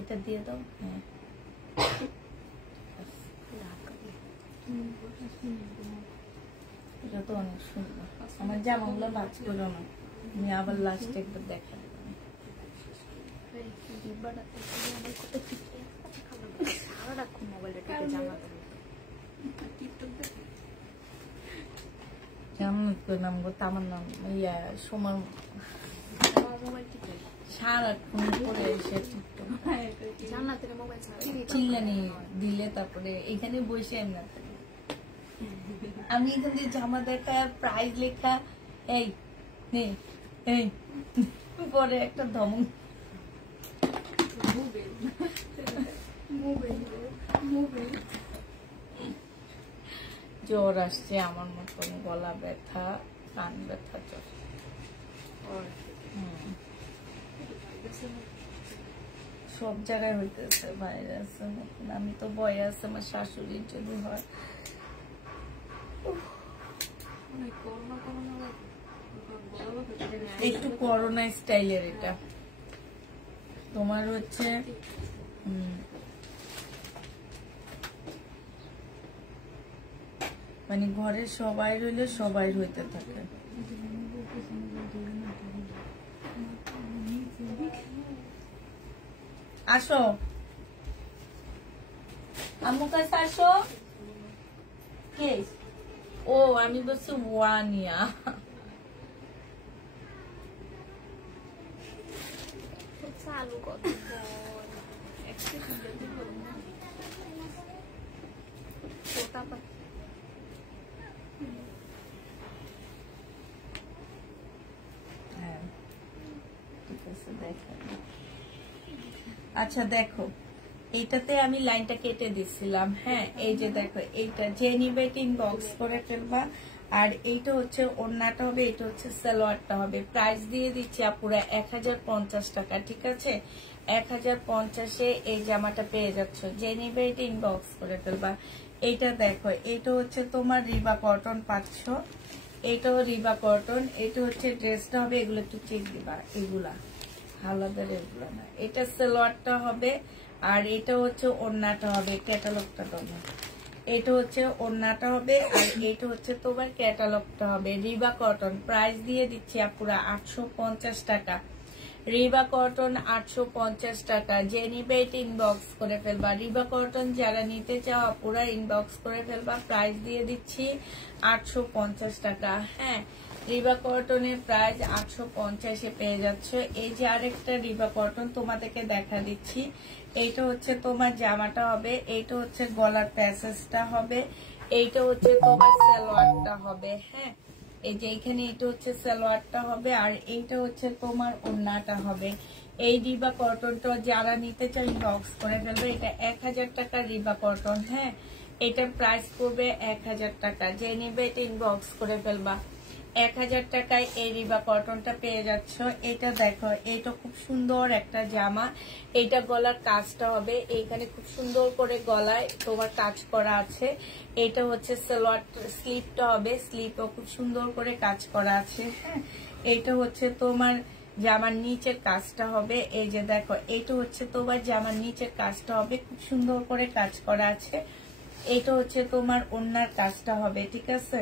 এটা দিয়ে দাও। হ্যাঁ এটা তো অনেক সুন্দর। আমার জামাগুলো ভাজ করো না, আমি আবার লাস্টে একবার দেখা দেবো। আমার নাম ইয়া সময় সারাক্ষণ করে এসে চিল্লানি দিলে তারপরে এখানে বসে আমি এখানে জামা দেখা প্রাইস লেখা এই নে এই পরে একটা ধমক জ্বর আসছে আমার মতন, গলা ব্যথা, কান ব্যথা, জ্বর। সব জায়গায় হইতেছে ভাইরাস। আমি তো ভয় আছে আমার শাশুড়ির যদি হয়। একটু করোনা স্টাইলের এটা তোমার হচ্ছে মানে ঘরের সবাই রইলে সবাই হইতে থাকে। আসো আম্মু কাছে আসো। কে? ও আমি বলছি ওয়ানিয়া। চালু কত আচ্ছা দেখো এইটাতে আমি লাইনটা কেটে দিছিলাম। হ্যাঁ এই যে দেখো এইটা জেনি বেটিং বক্স করে ফেলবা। আর এইটা হচ্ছে ওড়নাটা হবে, এটা হচ্ছে সালোয়ারটা হবে। প্রাইস দিয়ে দিচ্ছি আপুরা 1050 টাকা। ঠিক আছে 1050-এ এই জামাটা পেয়ে যাচ্ছ। জেনি বেটিং বক্স করে ফেলবা। এইটা দেখো এটা হচ্ছে তোমার রিবা কটন পাচ্ছ, এটাও রিবা কটন। এটা হচ্ছে ড্রেসটা হবে, এগুলো একটু চেক দিবা, এগুলা হালাদার এগুলো না। এটা সালোয়ারটা হবে আর এটা হচ্ছে ওড়নাটা হবে। ক্যাটালগটা দেবো, এটা হচ্ছে ওড়নাটা হবে আর এটা হচ্ছে তোমার ক্যাটালগটা হবে। রিবা কটন প্রাইস দিয়ে দিচ্ছি আপুরা 850 টাকা। রিবা কটন 850 টাকা। যে নিবে এটা ইনবক্স করে ফেলবা। রিবা কটন যারা নিতে চাও আপুরা ইনবক্স করে ফেলবা। প্রাইস দিয়ে দিচ্ছি 850 টাকা। হ্যাঁ রিবা কটনের প্রাইস 850-এ পেয়ে যাচ্ছ। এই যে আরেকটা রিবা কটন তোমাদেরকে দেখা দিচ্ছি। এইটা হচ্ছে তোমার জামাটা হবে, এইটা হচ্ছে গলার প্যাসেজটা হবে, এইটা হচ্ছে তোমার সালোয়ারটা হবে। হ্যাঁ এই যে এখানে এটা হচ্ছে সালোয়ারটা হবে আর এইটা হচ্ছে তোমার ওড়নাটা হবে। এই রিবা কটনটা যারা নিতে চাই ইনবক্স করে ফেলবে। এটা 1000 টাকা রিবা কটন। হ্যাঁ এটার প্রাইস পড়বে 1000 টাকা। যে নিবে এটা ইনবক্স করে ফেলবা। 1000 টাকায় এই রিবা কটনটা পেয়ে যাচ্ছ। এটা দেখো এটা খুব সুন্দর একটা জামা। এইটা গলার কাজটা হবে, এইখানে খুব সুন্দর করে গলায় তোমার কাজ করা আছে। এটা হচ্ছে সালোয়ার স্লিপটা হবে, স্লিপও খুব সুন্দর করে কাজ করা আছে। হ্যাঁ এটা হচ্ছে তোমার জামার নিচের কাজটা হবে। এই যে দেখো এটা হচ্ছে তোমার জামার নিচের কাজটা হবে, খুব সুন্দর করে কাজ করা আছে। এটা হচ্ছে তোমার ওড়নার কাজটা হবে। ঠিক আছে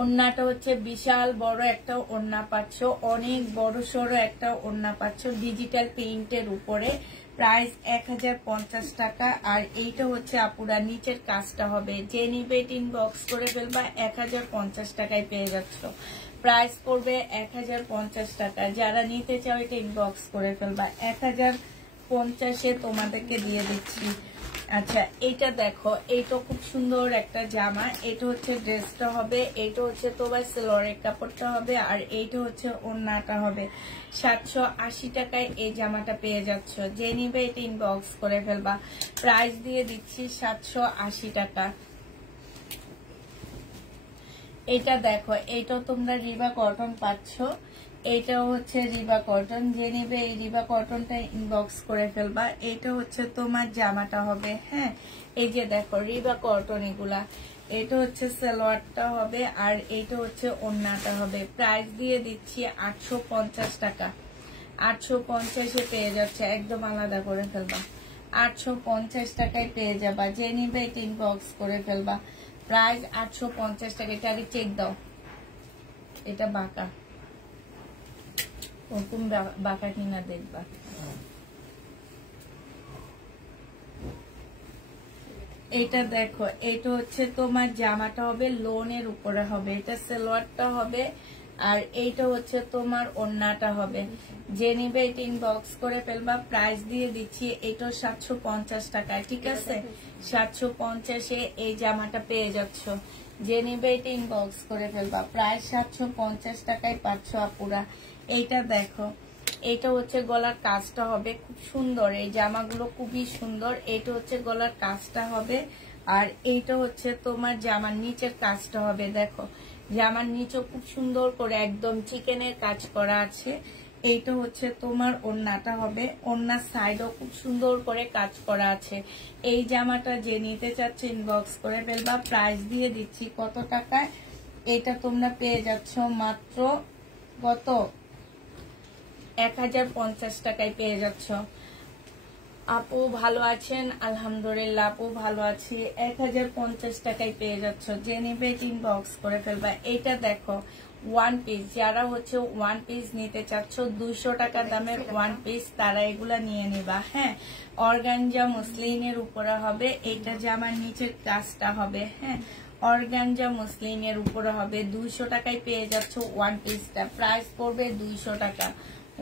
ওড়নাটা হচ্ছে বিশাল বড় একটা ওড়না পাচ্ছ, অনেক বড় সড়ো একটা ওড়না পাচ্ছ ডিজিটাল প্রিন্টের উপরে। প্রাইস 1050 টাকা। আর এইটা হচ্ছে আপুরা নিচের কাজটা হবে। যে নিবে ইনবক্স করে ফেলবা 1050 টাকায় পেয়ে যাচ্ছ। প্রাইস পড়বে 1050 টাকা। যারা নিতে চাও এটা ইনবক্স করে ফেলবা। 1050-এ তোমাদেরকে দিয়ে দিচ্ছি। আচ্ছা এইটা দেখো এইটা খুব সুন্দর একটা জামা। এটা হচ্ছে ড্রেসটা হবে, এইটা হচ্ছে তোমার সালোয়ারের কাপড়টা হবে আর এইটা হচ্ছে ওড়নাটা হবে। 780 টাকায় এই জামাটা পেয়ে যাচ্ছ। যে নিবে এটা ইনবক্স করে ফেলবা। প্রাইস দিয়ে দিচ্ছি 780 টাকা। এটা দেখো এইটাও তোমরা রিবা কটন পাচ্ছ, এইটাও হচ্ছে রিবা কটন। যে নেবে এই রিবা কটনটা ইনবক্স করে ফেলবা। এটা হচ্ছে তোমার জামাটা হবে। হ্যাঁ এই যে দেখো রিবা কটন এগুলা। এটা হচ্ছে সালোয়ারটা হবে আর এইটা হচ্ছে ওড়নাটা হবে। প্রাইস দিয়ে দিচ্ছি 850 টাকা। 850-এ পেয়ে যাচ্ছে, একদম আলাদা করে ফেলবা। 850 টাকায় পেয়ে যাবা, যে নিবে এটা ইনবক্স করে ফেলবা। প্রাইস 850 টাকা। এটা আগে চেক দাও, এটা বাঁকা, ওরকম বাঁকা কিনা দেখবা। এটা দেখো, এটা হচ্ছে তোমার জামাটা হবে লোনের উপরে হবে, এটা সালোয়ারটা হবে, আর এইটা হচ্ছে তোমার ওড়নাটা হবে। যে নিবে এটা ইনবক্স করে ফেলবা। প্রাইস দিয়ে দিচ্ছি এটা 750 টাকায়, ঠিক আছে? 750-এ এই জামাটা পেয়ে যাচ্ছ। যে নিবে এটা ইনবক্স করে ফেলবা। প্রাইস 750 টাকায় পাচ্ছ আপুরা। এইটা দেখো, এটা হচ্ছে গলার কাজটা হবে খুব সুন্দর, এই জামাগুলো খুবই সুন্দর। এটা হচ্ছে গলার কাজটা হবে, আর এইটা হচ্ছে তোমার জামার নিচের কাজটা হবে। দেখো জামার নিচে খুব সুন্দর করে একদম চিকেনের কাজ করা আছে। এইটা হচ্ছে তোমার ওড়নাটা হবে, ওড়নার সাইডও খুব সুন্দর করে কাজ করা আছে। এই জামাটা যে নিতে চাচ্ছে ইনবক্স করে ফেলবা। প্রাইস দিয়ে দিচ্ছি কত টাকায়? এটা তোমরা পেয়ে যাচ্ছ মাত্র কত? 1050 টাকায় পেয়ে যাচ্ছ। আপু ভালো আছেন? আলহামদুলিল্লাহ আপু ভালো আছি। 1050 টাকায় পেয়ে যাচ্ছ। যে নিবে ইনবক্স করে ফেলবা। এটা দেখো ওয়ান পিস, যারা হচ্ছে ওয়ান পিস নিতে চাচ্ছ 200 টাকা দামের ওয়ান পিস, তারা এগুলা নিয়ে নিবা। হ্যাঁ, অর্গানজা মসলিনের উপরে হবে, এইটা জামার নিচের কাজটা হবে। হ্যাঁ, অর্গানজা মসলিনের উপরে হবে। 200 টাকায় পেয়ে যাচ্ছ ওয়ান পিসটা। প্রাইস পড়বে 200 টাকা।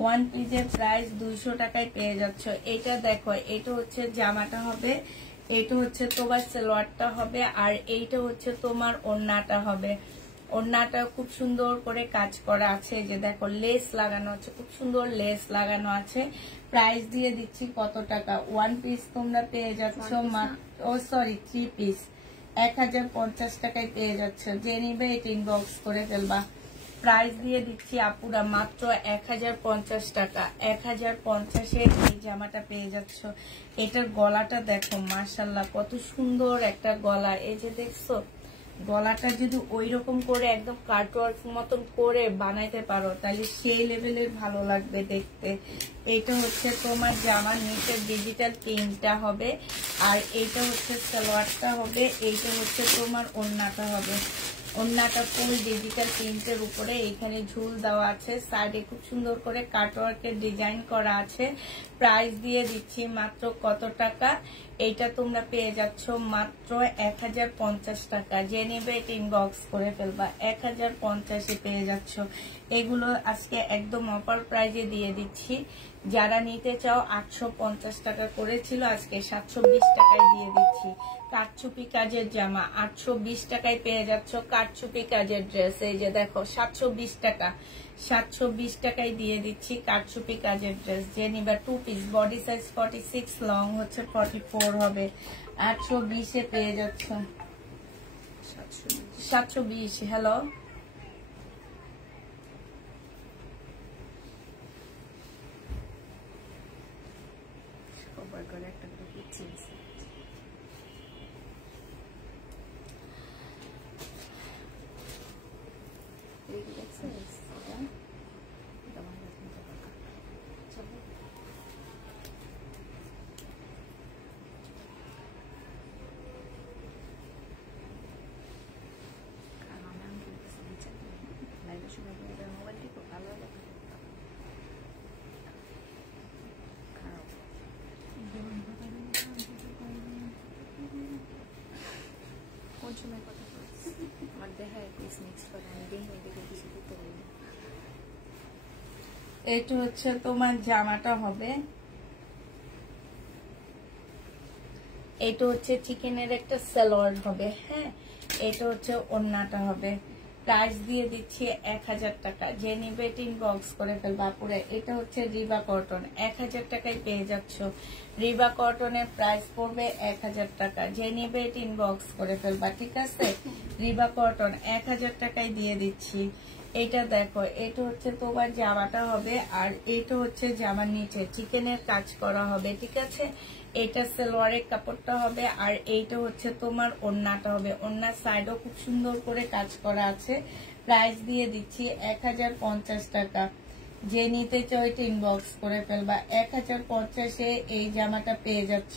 ওয়ান পিসের প্রাইস 200 টাকায় পেয়ে যাচ্ছ। এটা দেখো, এটা হচ্ছে জামাটা হবে, এটা হচ্ছে তোমার সালোয়ারটা হবে, আর এইটা হচ্ছে তোমার ওড়নাটা হবে। ওড়নাটা খুব সুন্দর করে কাজ করা আছে, যে দেখো লেস লাগানো আছে, খুব সুন্দর লেস লাগানো আছে। প্রাইস দিয়ে দিচ্ছি কত টাকা? ওয়ান পিস তোমরা পেয়ে যাচ্ছ মাত্র, সরি 3 পিস 1050 টাকায় পেয়ে যাচ্ছ। যে নিবে এটা ইনবক্স করে ফেলবা। প্রাইস দিয়ে দিচ্ছি আপুরা মাত্র 1050 টাকা। 1050-এ এই জামাটা পেয়ে যাচ্ছ। এটার গলাটা দেখো মাশাআল্লাহ কত সুন্দর একটা গলা। এই যে দেখছো, গলাটা যদি ওই রকম করে একদম কাটওয়ার্ক মতন করে বানাইতে পারো, তাহলে সেই লেভেলের ভালো লাগবে দেখতে। এইটা হচ্ছে তোমার জামার নিচের ডিজিটাল প্রিন্টটা হবে, আর এইটা হচ্ছে সালোয়ারটা হবে, এইটা হচ্ছে তোমার ওড়নাটা হবে। ওড়নাটা ফুল ডিজিটাল প্রিন্টের উপরে এইখানে ঝুল দেওয়া আছে, সাইডে খুব সুন্দর করে কাটওয়ার্কের ডিজাইন করা আছে। প্রাইস দিয়ে দিচ্ছি মাত্র কত টাকা? এইটা তোমরা পেয়ে যাচ্ছ মাত্র 1050 টাকা। যে নেবে এটা ইনবক্স করে ফেলবা। 1050-এ পেয়ে যাচ্ছ। এগুলো আজকে একদম অফার প্রাইজে দিয়ে দিচ্ছি। যারা নিতে চাও 850 টাকা করেছিল, আজকে 720 টাকায় দিয়ে দিচ্ছি। কারচুপি কাজের জামা 820 টাকায় পেয়ে যাচ্ছ। কারচুপি কাজের ড্রেস এই যে দেখো 720 টাকা। 720 টাকায় দিয়ে দিচ্ছি কারচুপি কাজের ড্রেস। যে নিবা 2 পিস, বডি সাইজ 46, লং হচ্ছে 44 হবে। 820-এ পেয়ে যাচ্ছ। 720। হ্যালো, এটা হচ্ছে তোমার জামাটা হবে, এটা হচ্ছে চিকেনের একটা সালোয়ার হবে। হ্যাঁ, এটা হচ্ছে ওড়নাটা হবে। প্রাইস দিয়ে দিচ্ছি 1000 টাকা। যে নিবে ইনবক্স করে ফেলবা পুরো। এটা হচ্ছে রিবা কটন, 1000 টাকায় পেয়ে যাচ্ছ। রিবা কটনের প্রাইস পড়বে 1000 টাকা। যে নিবে ইনবক্স করে ফেলবা, ঠিক আছে? রিবা কটন 1000 টাকায় দিয়ে দিচ্ছি। এটা দেখো, এটা হচ্ছে তোমার জামাটা হবে, আর এটা হচ্ছে জামার নিচে চিকেনের কাজ করা হবে, ঠিক আছে? এটা সালোয়ারের কাপড়টা হবে, আর এইটা হচ্ছে তোমার ওড়নাটা হবে। ওড়নার সাইডও খুব সুন্দর করে কাজ করা আছে। প্রাইস দিয়ে দিচ্ছি 1050 টাকা। যে নিতে চাও এটা ইনবক্স করে ফেলবা। 1050-এ এই জামাটা পেয়ে যাচ্ছ।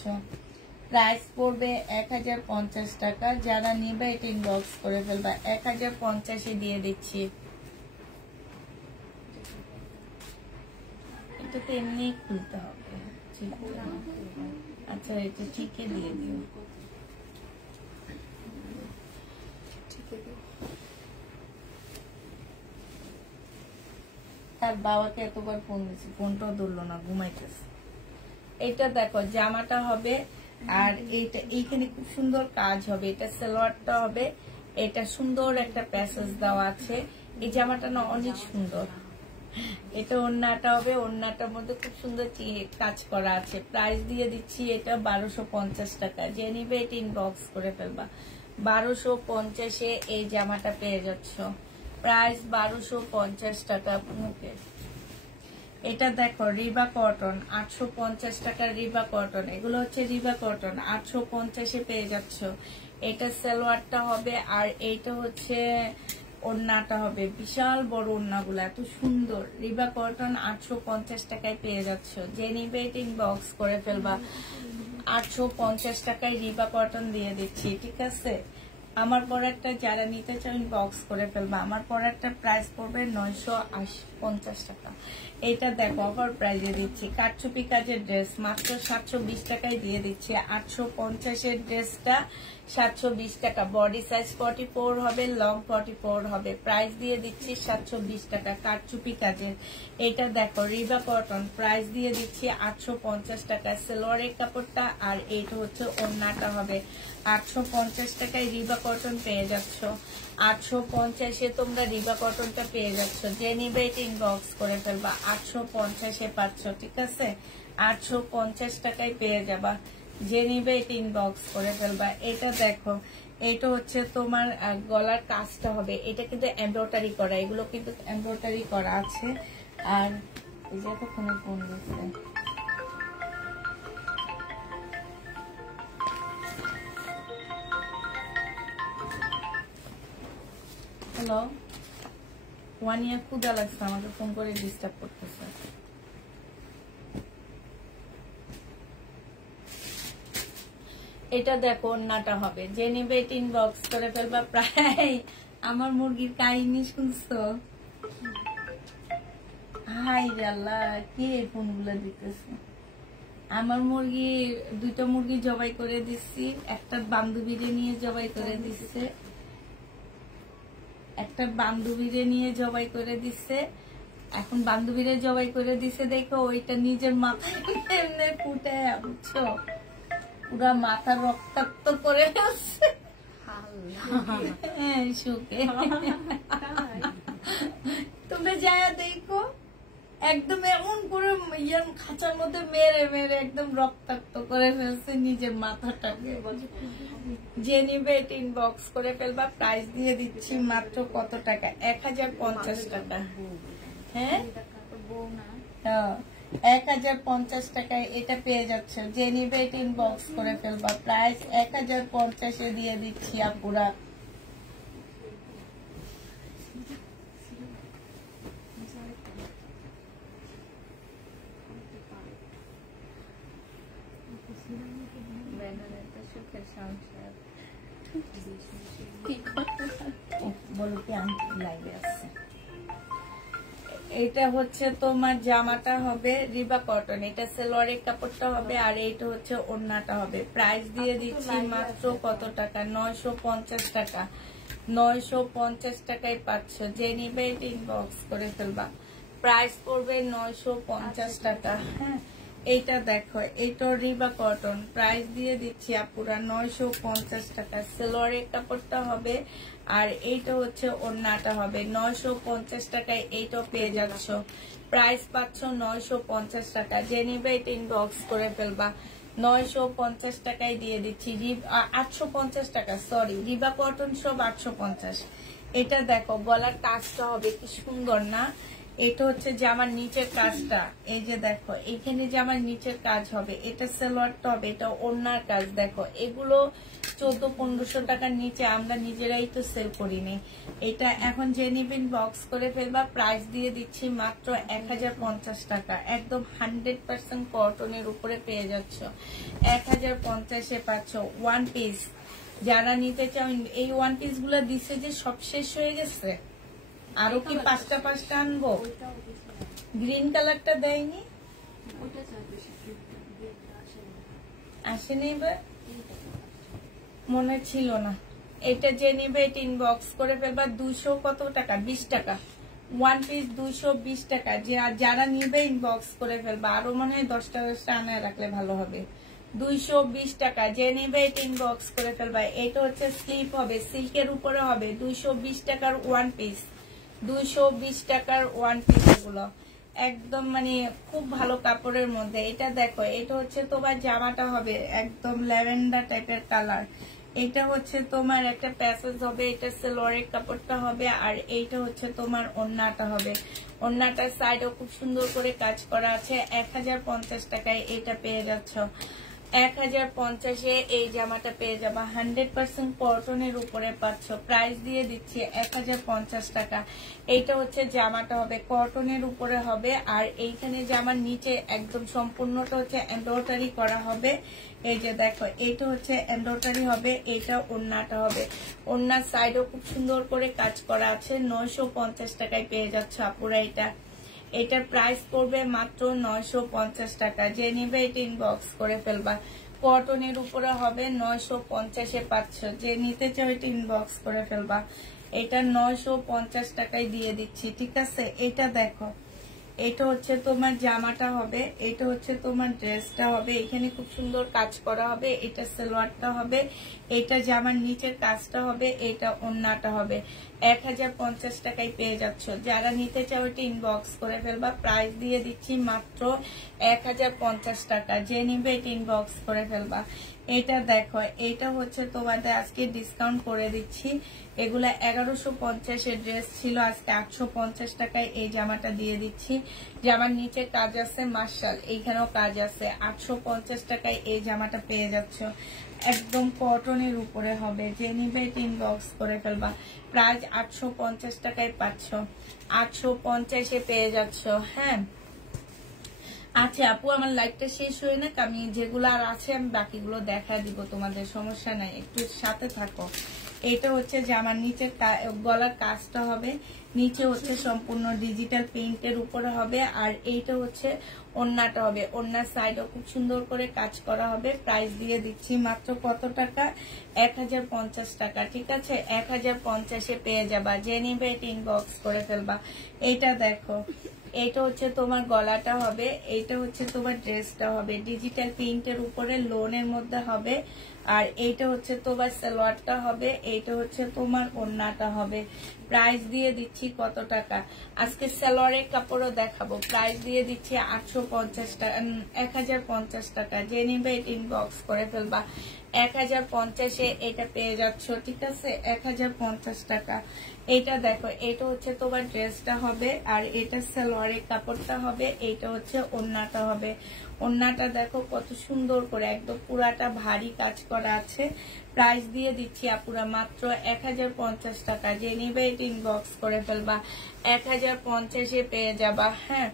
প্রাইস পড়বে 1050 টাকা। যারা নিবে এটা ইনবক্স করে ফেলবা। 1050-এ দিয়ে দিচ্ছি। এটা তো এমনি খুলতে হবে। আচ্ছা, এটা ঠিকই দিয়ে দিও। তার বাবাকে এতবার ফোন দিয়েছি, ফোনটাও ধরলো না, ঘুমাইতেছে। এটা দেখো জামাটা হবে, আর এইটা এইখানে খুব সুন্দর কাজ হবে। এটা সালোয়ারটা হবে, এটা সুন্দর একটা প্যাসেজ দেওয়া আছে। এই জামাটা না অনেক সুন্দর। এটা ওড়নাটা হবে, ওড়নাটার মধ্যে খুব সুন্দর কাজ করা আছে। প্রাইস দিয়ে দিচ্ছি এটা 1250 টাকা। যে নিবে এটা ইনবক্স করে ফেলবা। 1250-এ এই জামাটা পেয়ে যাচ্ছ। প্রাইস 1250 টাকা। এটা দেখো রিবা কটন, 850 টাকার রিবা কটন। এগুলো হচ্ছে রিবা কটন, 850-এ পেয়ে যাচ্ছ। এটা সালোয়ারটা হবে, আর এইটা হচ্ছে ওড়নাটা হবে। বিশাল বড় ওড়নাগুলো, এত সুন্দর। রিবা কটন 850 টাকায় পেয়ে যাচ্ছ। যে নিবে এটা ইনবক্স করে ফেলবা। 850 টাকায় রিবা কটন দিয়ে দিচ্ছি, ঠিক আছে। আমার প্রোডাক্টটা যারা নিতে চাও ইনবক্স করে ফেলবা। আমার প্রোডাক্টটার প্রাইস পড়বে 950 টাকা। এটা দেখো অফার প্রাইসে দিচ্ছি। কারচুপি কাজের ড্রেস মাত্র 720 টাকায় দিয়ে দিচ্ছি। 850-এর ড্রেসটা 720 টাকা। বডি সাইজ 44 হবে, লং 44 হবে। প্রাইস দিয়ে দিচ্ছি 720 টাকা। কারচুপি কাজের এটা দেখো রিবা কটন, প্রাইস দিয়ে দিচ্ছি 850 টাকা। সালোয়ারের কাপড়টা, আর এইটা হচ্ছে ওড়নাটা হবে। 850 টাকায় রিবা কটন পেয়ে যাচ্ছ। 850-এ তোমরা রিবা কটনটা পেয়ে যাচ্ছ। যে নিবে এটা ইনবক্স করে ফেলবা। 850-এ পাচ্ছ, ঠিক আছে। 850 টাকায় পেয়ে যাবা। যে নিবে এটা ইনবক্স করে ফেলবা। এটা দেখো, এটা হচ্ছে তোমার গলার কাজটা হবে। এটা কিন্তু এমব্রয়ডারি করা, এগুলো কিন্তু এমব্রয়ডারি করা আছে। আর এই যে এতক্ষণে ফোন দিচ্ছে। হ্যালো, ওয়ানিয়া ক্ষুদা লাগছে, আমাকে ফোন করে ডিস্টার্ব করতেছে। এটা দেখো ওড়নাটা হবে। যে নিবে এটা ইনবক্স করে ফেলবা। প্রায় আমার মুরগির কাহিনী শুনছো? হাই আল্লাহ, কে এই ফোনগুলো দিতেছে? আমার মুরগি, দুইটা মুরগি জবাই করে দিচ্ছি। একটা বান্ধবীরে নিয়ে জবাই করে দিচ্ছে, একটা বান্ধবীরে নিয়ে জবাই করে দিচ্ছে। এখন বান্ধবীরে জবাই করে দিছে দেখো, ওইটা নিজের মাথায় এমনি ফুটে, বুঝছো, পুরা মাথা রক্তাক্ত করে ফেলছে। হ্যাঁ, সুখে তোমরা যায় দেখো, একদম এমন করে খাঁচার মধ্যে মেরে মেরে একদম রক্তাক্ত করে ফেলছে নিজের মাথাটাকে। যে নিবে এটা ইনবক্স করে ফেলবা। প্রাইস দিয়ে দিচ্ছি মাত্র কত টাকা? 1050 টাকা। হ্যাঁ, 1050 টাকায় এটা পেয়ে যাচ্ছে। যে নিবে এটা ইনবক্স করে ফেলবা। প্রাইস 1050-এ দিয়ে দিচ্ছি আপুরা। বলো কি আমি লাইভে আসছে। এটা হচ্ছে তোমার জামাটা হবে রিবা কটন, এটা সালোয়ারের কাপড়টা হবে, আর এইটা হচ্ছে ওড়নাটা হবে। প্রাইস দিয়ে দিচ্ছি মাত্র কত টাকা? 950 টাকা। 950 টাকায় পাচ্ছ। যে নিবে এটা ইনবক্স করে ফেলবা। প্রাইস পড়বে 950 টাকা। হ্যাঁ, এইটা দেখো, এইটা রিবা কটন, প্রাইস দিয়ে দিচ্ছি আপুরা 950 টাকা। সালোয়ারের কাপড়টা হবে, আর এইটা হচ্ছে ওড়নাটা হবে। 950 টাকায় এইটাও পেয়ে যাচ্ছ। প্রাইস পাচ্ছ 950 টাকা। যে নিবে এটা ইনবক্স করে ফেলবা। 950 টাকায় দিয়ে দিচ্ছি। 850 টাকা, সরি, রিবা কটন সব 850। এটা দেখো গলার কাজটা হবে কি সুন্দর না? এটা হচ্ছে জামার নিচের কাজটা, এই যে দেখো এখানে জামার নিচের কাজ হবে, এটা সালোয়ারটা হবে, এটা ওড়নার কাজ। দেখো এগুলো 1400-1500 টাকার নিচে আমরা নিজেরাই তো সেল করিনি। এটা এখন যে নিবেন বক্স করে ফেলবা, প্রাইস দিয়ে দিচ্ছি মাত্র 1050 টাকা। একদম 100% কটনের উপরে পেয়ে যাচ্ছ, 1050-এ পাচ্ছ ওয়ান পিস। যারা নিতে চাও, এই ওয়ান পিস গুলো দিছে যে সব শেষ হয়ে গেছে, আরো কি 5টা আনবো? গ্রিন কালারটা দেয়নি, আসেনি, এবার মনে ছিল না। এটা যে নিবে এটা ইনবক্স করে ফেলবা। 200 কত টাকা? 20 টাকা ওয়ান পিস, 220 টাকা। যারা নিবে ইনবক্স করে ফেলবা। আরো মনে হয় 10টা আনায় রাখলে ভালো হবে। 220 টাকা যে নেবে এটা ইনবক্স করে ফেলবা। এটা হচ্ছে স্লিপ হবে, সিল্কের উপরে হবে, 220 টাকার ওয়ান পিস, 220 টাকার ওয়ান পিস। এগুলো একদম মানে খুব ভালো কাপড়ের মধ্যে। এটা দেখো, এটা হচ্ছে তোমার জামাটা হবে একদম ল্যাভেন্ডার টাইপের কালার। এটা হচ্ছে তোমার একটা প্যাসেজ হবে, এটা সালোয়ারের কাপড়টা হবে, আর এইটা হচ্ছে তোমার ওড়নাটা হবে। ওড়নাটার সাইডেও খুব সুন্দর করে কাজ করা আছে। 1050 টাকায় এটা পেয়ে যাচ্ছ। 1050-এ এই জামাটা পেয়ে যাবা। 100% কটনের উপরে পাচ্ছ। প্রাইস দিয়ে দিচ্ছি 1050 টাকা। এইটা হচ্ছে জামাটা হবে, কটনের উপরে হবে, আর এইখানে জামার নিচে একদম সম্পূর্ণটা হচ্ছে এমব্রয়ডারি করা হবে। এই যে দেখো, এইটা হচ্ছে এমব্রয়ডারি হবে, এটা ওড়নাটা হবে। ওড়নার সাইডও খুব সুন্দর করে কাজ করা আছে। 950 টাকায় পেয়ে যাচ্ছ আপুরা। এটার প্রাইস পড়বে মাত্র 950 টাকা। যে নিবে এটা ইনবক্স করে ফেলবা। কটনের উপরে হবে, 950-এ পাচ্ছ। যে নিতে চাও এটা ইনবক্স করে ফেলবা। এটা 950 টাকায় দিয়ে দিচ্ছি, ঠিক আছে। এটা দেখো, এটা হচ্ছে তোমার জামাটা হবে, এটা হচ্ছে তোমার ড্রেসটা হবে। এখানে খুব সুন্দর কাজ করা হবে। এটা সালোয়ারটা হবে, এটা জামার নিচের কাজটা হবে, এটা ওড়নাটা হবে। 1050 টাকায় পেয়ে যাচ্ছ। যারা নিতে চাও এটা ইনবক্স করে ফেলবা। প্রাইস দিয়ে দিচ্ছি মাত্র 1050 টাকা। যে নিবে এটা ইনবক্স করে ফেলবা। এটা দেখো, এটা হচ্ছে তোমাদের আজকে ডিসকাউন্ট করে দিচ্ছি। এগুলা 1150-এর ড্রেস ছিল, আজকে 850 টাকায় এই জামাটা দিয়ে দিচ্ছি। জামার নিচে কাজ আছে, মার্শাল এইখানেও কাজ আছে। 850 টাকায় এই জামাটা পেয়ে যাচ্ছ। একদম কটনের উপরে হবে। যে নিবে এটা ইনবক্স করে ফেলবা। প্রাইস 850 টাকায় পাচ্ছ। 850-এ পেয়ে যাচ্ছ। হ্যাঁ, আচ্ছা আপু, আমার লাইভটা শেষ হয়ে না, আমি যেগুলো আর আছে আমি বাকিগুলো দেখা দিব তোমাদের, সমস্যা নাই, একটু সাথে থাকো। এটা হচ্ছে জামার নিচে গলার কাজটা হবে, নিচে হচ্ছে সম্পূর্ণ ডিজিটাল প্রিন্টের উপরে হবে, আর এইটা হচ্ছে ওড়নাটা হবে। ওড়নার সাইডও খুব সুন্দর করে কাজ করা হবে। প্রাইস দিয়ে দিচ্ছি মাত্র কত টাকা? 1050 টাকা, ঠিক আছে। 1050-এ পেয়ে যাবা। যে নিবে এটা ইনবক্স করে ফেলবা। এটা দেখো, এটা হচ্ছে তোমার গলাটা হবে, এইটা হচ্ছে তোমার ড্রেসটা হবে, ডিজিটাল প্রিন্টের উপরে লোনের মধ্যে হবে, আর এইটা হচ্ছে তোমার সালোয়ারটা হবে, এইটা হচ্ছে তোমার ওড়নাটা হবে। প্রাইস দিয়ে দিচ্ছি কত টাকা? আজকে সালোয়ারের কাপড়ও দেখাবো। প্রাইস দিয়ে দিচ্ছি 850 টাকা, 1050 টাকা। যে নিবে এটা ইনবক্স করে ফেলবা। 1050-এ এটা পেয়ে যাচ্ছ, ঠিক আছে। 1050 টাকা। এটা দেখো, এটা হচ্ছে তোমার ড্রেসটা হবে, আর এটা সালোয়ারের কাপড়টা হবে, এইটা হচ্ছে ওড়নাটা হবে। ওড়নাটা দেখো কত সুন্দর করে একদম পুরাটা ভারী কাজ করা আছে। প্রাইস দিয়ে দিচ্ছি আপুরা মাত্র 1050 টাকা। যে নিবে এটা ইনবক্স করে ফেলবা। 1050-এ পেয়ে যাবা। হ্যাঁ,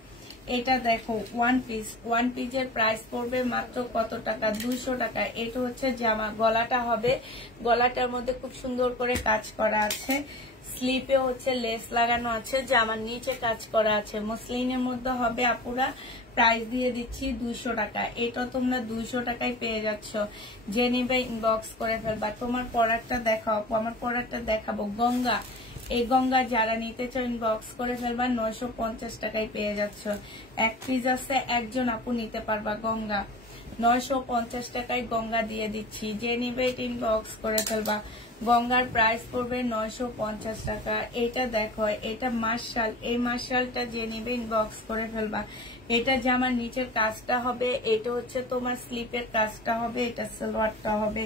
এটা দেখো ওয়ান পিস, ওয়ান পিসের প্রাইস পড়বে মাত্র কত টাকা? 200 টাকা। এটা হচ্ছে জামা, গলাটা হবে, গলাটার মধ্যে খুব সুন্দর করে কাজ করা আছে। স্লিপে হচ্ছে লেস লাগানো আছে, জামার নিচে কাজ করা আছে, মসলিনের মধ্যে হবে আপুরা। প্রাইস দিয়ে দিচ্ছি 200 টাকা। এটা তোমরা 200 টাকায় পেয়ে যাচ্ছ। যে নিবে ইনবক্স করে ফেলবা। তোমার প্রোডাক্টটা দেখাও আপু, আমার প্রোডাক্টটা দেখাবো। গঙ্গা, এই গঙ্গা যারা নিতে চাও ইনবক্স করে ফেলবা। 950 টাকায় পেয়ে যাচ্ছ। এক পিস আছে, একজন আপু নিতে পারবা। গঙ্গা 950 টাকায় গঙ্গা দিয়ে দিচ্ছি। যে নিবে ইনবক্স করে ফেলবা। গঙ্গার প্রাইস পড়বে 950 টাকা। এটা দেখো, এটা মার্শাল, এই মার্শালটা যে নিবে ইনবক্স করে ফেলবা। এটা জামার নিচের কাজটা হবে, এটা হচ্ছে তোমার স্লিপের কাজটা হবে, এটা সালোয়ারটা হবে।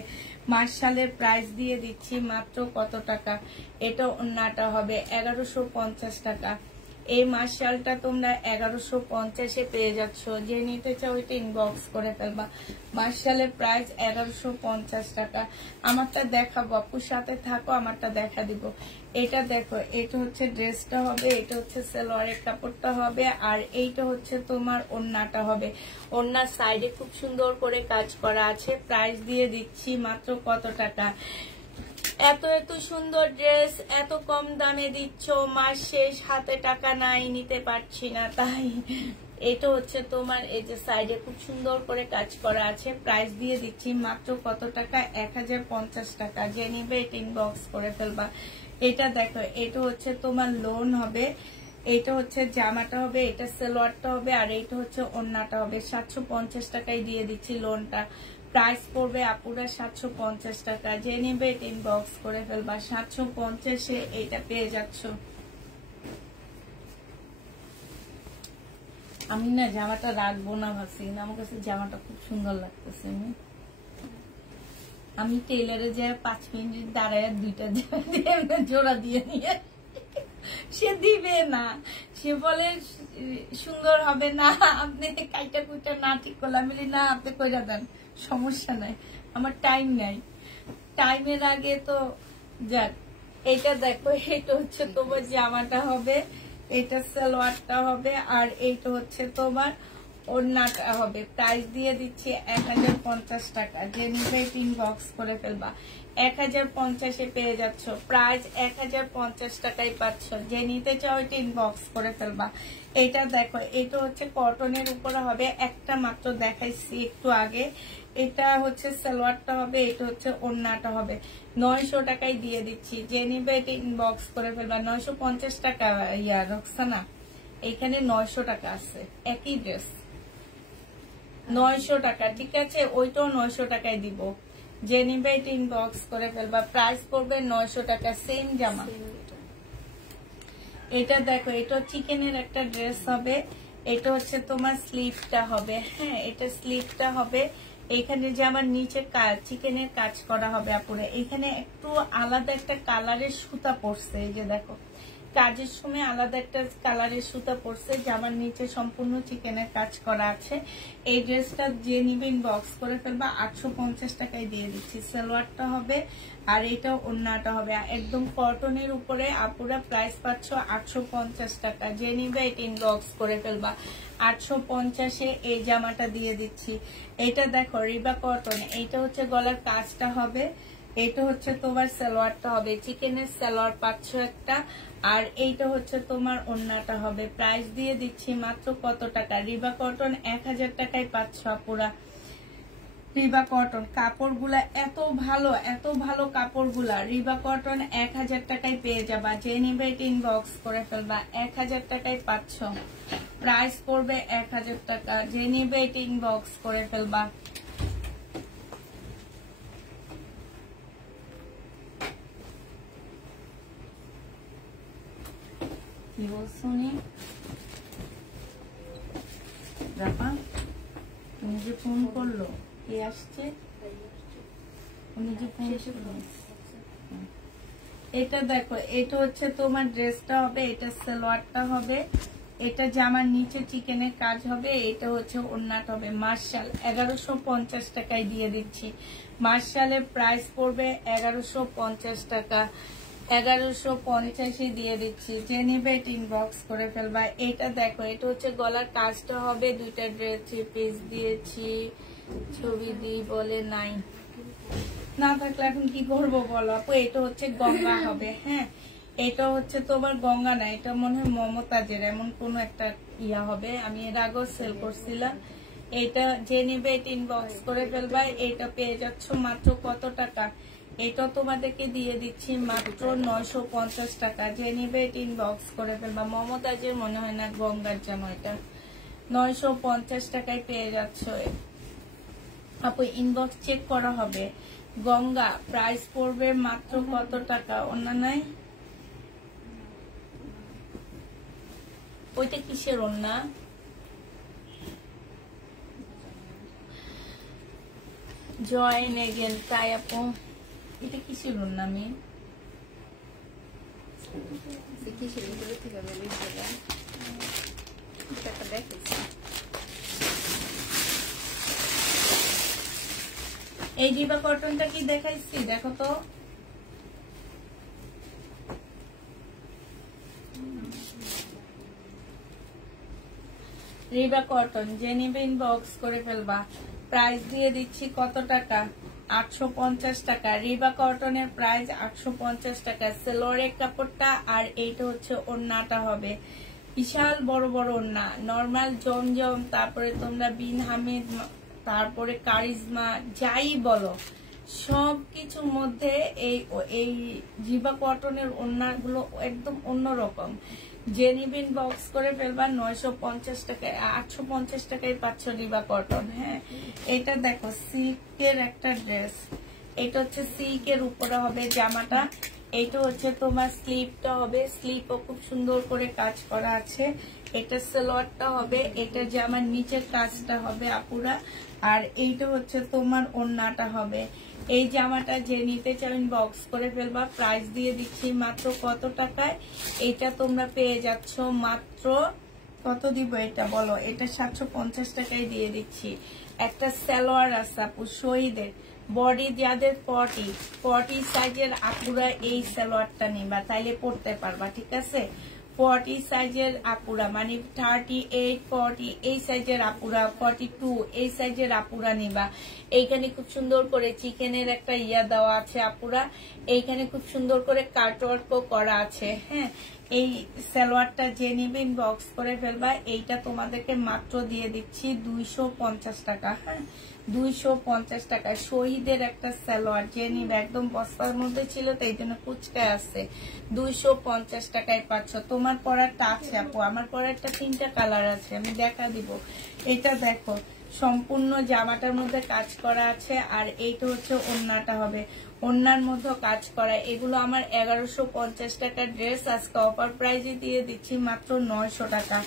মার্শালের প্রাইস দিয়ে দিচ্ছি মাত্র কত টাকা? এটা ওড়নাটা হবে 1150 টাকা। এই মার্শালটা তোমরা 1150-এ পেয়ে যাচ্ছ। যে নিতে চাও ওইটা ইনবক্স করে ফেলবা। মার্শালের প্রাইস 1150 টাকা। আমারটা দেখাবো, আপুর সাথে থাকো, আমারটা দেখা দিব। এটা দেখো, এটা হচ্ছে ড্রেসটা হবে, এটা হচ্ছে সালোয়ারের কাপড়টা হবে, আর এইটা হচ্ছে তোমার ওড়নাটা হবে। ওড়নার সাইডে খুব সুন্দর করে কাজ করা আছে। প্রাইস দিয়ে দিচ্ছি মাত্র কত টাকা? এত এত সুন্দর ড্রেস এত কম দামে দিচ্ছ, মাস শেষ, হাতে টাকা নাই, নিতে পারছি না, তাই এটা হচ্ছে তোমার এই যে সাইডে খুব সুন্দর করে কাজ করা আছে। প্রাইস দিয়ে দিচ্ছি মাত্র কত টাকা? 1050 টাকা। যে নিবে এটা ইনবক্স করে ফেলবা। এটা দেখো, এটা হচ্ছে তোমার লোন হবে, এটা হচ্ছে জামাটা হবে, এটা সালোয়ারটা হবে, আর এটা হচ্ছে ওড়নাটা হবে। 750 টাকায় দিয়ে দিচ্ছি লোনটা। প্রাইস পড়বে আপুরা 750 টাকা। যে নেবে এটা ইনবক্স করে ফেলবা। 750-এ এটা পেয়ে যাচ্ছ। আমি না জামাটা রাখবো না ভাবছি, কিন্তু আমার কাছে জামাটা খুব সুন্দর লাগতেছে। আমি টেইলারে যে 5 মিনিট দাঁড়ায় 2টা জোড়া দিয়ে নিয়ে, সে দিবে না, সে বলে সুন্দর হবে না, আপনি কাইটা কুইটা না ঠিক করলাম। বলি না, আপনি কইরা দেন, সমস্যা নাই, আমার টাইম নাই, টাইমের আগে তো যাক। এটা দেখো, এটা হচ্ছে তোমার জামাটা হবে, এটা সালোয়ারটা হবে, আর এইটা হচ্ছে তোমার ওড়নাটা হবে। প্রাইস দিয়ে দিচ্ছি 1050 টাকা। যে নিবে ইনবক্স করে ফেলবা। 1050-এ পেয়ে যাচ্ছ। প্রাইস 1050 টাকায় পাচ্ছ। যে নিতে চাও এটা ইনবক্স করে ফেলবা। এটা দেখো, এটা হচ্ছে কটনের উপরে হবে, একটা মাত্র দেখাইছি একটু আগে। এটা হচ্ছে সালোয়ারটা হবে, এটা হচ্ছে ওড়নাটা হবে। 900 টাকায় দিয়ে দিচ্ছি। যে নিবে এটা ইনবক্স করে ফেলবা। 950 টাকা ইয়া রক্সানা, এখানে 900 টাকা আছে, একই ড্রেস 900 টাকা, ঠিক আছে? ওইটাও 900 টাকায় দিব। যে নিবে এটা ইনবক্স করে ফেলবা। প্রাইস পড়বে 900 টাকা, সেম জামা। এটা দেখো, এটা চিকেনের একটা ড্রেস হবে, এটা হচ্ছে তোমার স্লিভটা হবে। হ্যাঁ, এটা স্লিভটা হবে। এখানে যে আমার নিচে কাজ, চিকেনের কাজ করা হবে আপুরা। এখানে একটু আলাদা একটা কালারের সুতা পড়ছে, এই যে দেখো, কাজের সময় আলাদা একটা কালারের সুতা পড়ছে। জামার নিচে সম্পূর্ণ চিকেনের কাজ করা আছে। এই ড্রেসটা যে নিবে ইনবক্স করে ফেলবা। 850 টাকায় দিয়ে দিচ্ছি। সালোয়ারটা হবে, আর এটা ওড়নাটা হবে। একদম কটনের উপরে আপুরা প্রাইস পাচ্ছ 850 টাকা। যে নিবে এটা ইনবক্স করে ফেলবা। 850-এ এই জামাটা দিয়ে দিচ্ছি। এটা দেখো, রিবা কটন, এইটা হচ্ছে গলার কাজটা হবে, এটা হচ্ছে তোমার সালোয়ারটা হবে। চিকেনের সালোয়ার পাচ্ছ একটা, আর এইটা হচ্ছে তোমার ওড়নাটা হবে। প্রাইস দিয়ে দিচ্ছি মাত্র কত টাকা? রিবা কটন 1000 টাকায় পাচ্ছ আপুরা। রিবা কটন কাপড়গুলা এত ভালো, এত ভালো কাপড়গুলা। রিবা কটন 1000 টাকায় পেয়ে যাবা। যে নিবে এটা ইনবক্স করে ফেলবা। 1000 টাকায় পাচ্ছ। প্রাইস পড়বে 1000 টাকা। যে নিবে এটা ইনবক্স করে ফেলবা। কি বলছো উনি? রাপা, উনি যে ফোন করলো, কে আসছে? উনি যে ফোন করলো। এটা দেখো, এটা হচ্ছে তোমার ড্রেসটা হবে, এটা সালোয়ারটা হবে, এটা জামার নিচে চিকেনের কাজ হবে, এটা হচ্ছে ওড়নাটা হবে। মার্শাল 1150 টাকায় দিয়ে দিচ্ছি। মার্শালের প্রাইস পড়বে 1150 টাকা। 1150-এ দিয়ে দিচ্ছি। যে নিবে এটা ইনবক্স করে ফেলবা। এটা দেখো, এটা হচ্ছে গলার কাজটা হবে। 2টা ড্রেস 3 পিস দিয়েছি, ছবি দিই বলে নাই, না থাকলে এখন কি করবো বলো আপু? এটা হচ্ছে গঙ্গা হবে। হ্যাঁ, এটা হচ্ছে তোমার গঙ্গা না, এটা মনে হয় মমতাজের এমন কোন একটা ইয়া হবে। আমি এর আগেও সেল করছিলাম। এটা যে নিবে এটা ইনবক্স করে ফেলবা। এটা পেয়ে যাচ্ছ মাত্র কত টাকা? এটা তোমাদেরকে দিয়ে দিচ্ছি মাত্র 950 টাকা। যে নিবে এটা ইনবক্স করে ফেলবা। মমতাজের মনে হয় না, গঙ্গার জামা। এটা 950 টাকায় পেয়ে যাচ্ছ আপু। ইনবক্স চেক করা হবে। গঙ্গা প্রাইস পড়বে মাত্র কত টাকা? অন্য নাই, ওইটা কিসের ওন্না? জয়েন এগেন, তাই আপু এটা কিসের ওন্না? আমি কিসের ভিতরে থেকে বেরিয়েছিলাম একটা দেখেছি। এই রিবা কটনটা কি দেখাইছি, দেখো তো। রিবা কটন যে নিবে ইনবক্স করে ফেলবা। প্রাইস দিয়ে দিচ্ছি কত টাকা, 850 টাকা। রিবা কটনের প্রাইস 850 টাকা। সেলোয়ারের কাপড়টা আর এইটা হচ্ছে ওড়নাটা হবে বিশাল বড় বড় ওড়না, নর্মাল জমজম, তারপরে তোমরা বিন হামিদ, তারপরে কারিজমা, যাই বলো সবকিছুর মধ্যে এই রিবা কটনের ওড়নাগুলো একদম অন্যরকম। যে নিবেন বক্স করে ফেলবা। 950 টাকায় 850 টাকায় পাচ্ছ রিবা কটন। হ্যাঁ, এটা দেখো সিল্কের একটা ড্রেস, এটা হচ্ছে সিল্কের উপরে হবে জামাটা। এটা হচ্ছে তোমার স্লিপটা হবে, স্লিপও খুব সুন্দর করে কাজ করা আছে। এটা সালোয়ারটা হবে, এটা জামার নিচের কাজটা হবে আপুরা। আর এইটা হচ্ছে তোমার ওড়নাটা হবে। এই জামাটা যে নিতে চান বক্স করে ফেলবা। প্রাইস দিয়ে দিচ্ছি মাত্র কত টাকায়, এটা তোমরা পেয়ে যাচ্ছ মাত্র কত দিব এটা বলো, এটা 750 টাকায় দিয়ে দিচ্ছি। একটা সালোয়ার আছে আপু শহীদের, বডি যাদের 40 সাইজের আপুরা এই সালোয়ারটা নিবা, তাইলে পড়তে পারবা। ঠিক আছে, 40 সাইজের আপুরা মানে 38, 40 এই সাইজের আপুরা, 42 এই সাইজের আপুরা নিবা। এইখানে খুব সুন্দর করে চিকেনের একটা ইয়া দেওয়া আছে আপুরা, এইখানে খুব সুন্দর করে কাটওয়ার্কও করা আছে। হ্যাঁ, এই সালোয়ারটা যে নিবেন বক্স করে ফেলবা। এইটা তোমাদেরকে মাত্র দিয়ে দিচ্ছি 250 টাকা। হ্যাঁ, 250 টাকা। শহীদের একটা সালোয়ার যে নিবে, একদম বস্তার মধ্যে ছিল তো এই জন্য কুচকায় আছে। 250 টাকায় পাচ্ছ। তোমার পরারটা আছে আপু, আমার পরারটা 3টা কালার আছে, আমি দেখা দিব। এটা দেখো সম্পূর্ণ জামাটার মধ্যে কাজ করা আছে। আর এইটা হচ্ছে ওড়নাটা হবে, ওড়নার মধ্যে কাজ করা। এগুলো আমার 1150 টাকার ড্রেস, আজকে অফার প্রাইজে দিয়ে দিচ্ছি মাত্র 900 টাকা।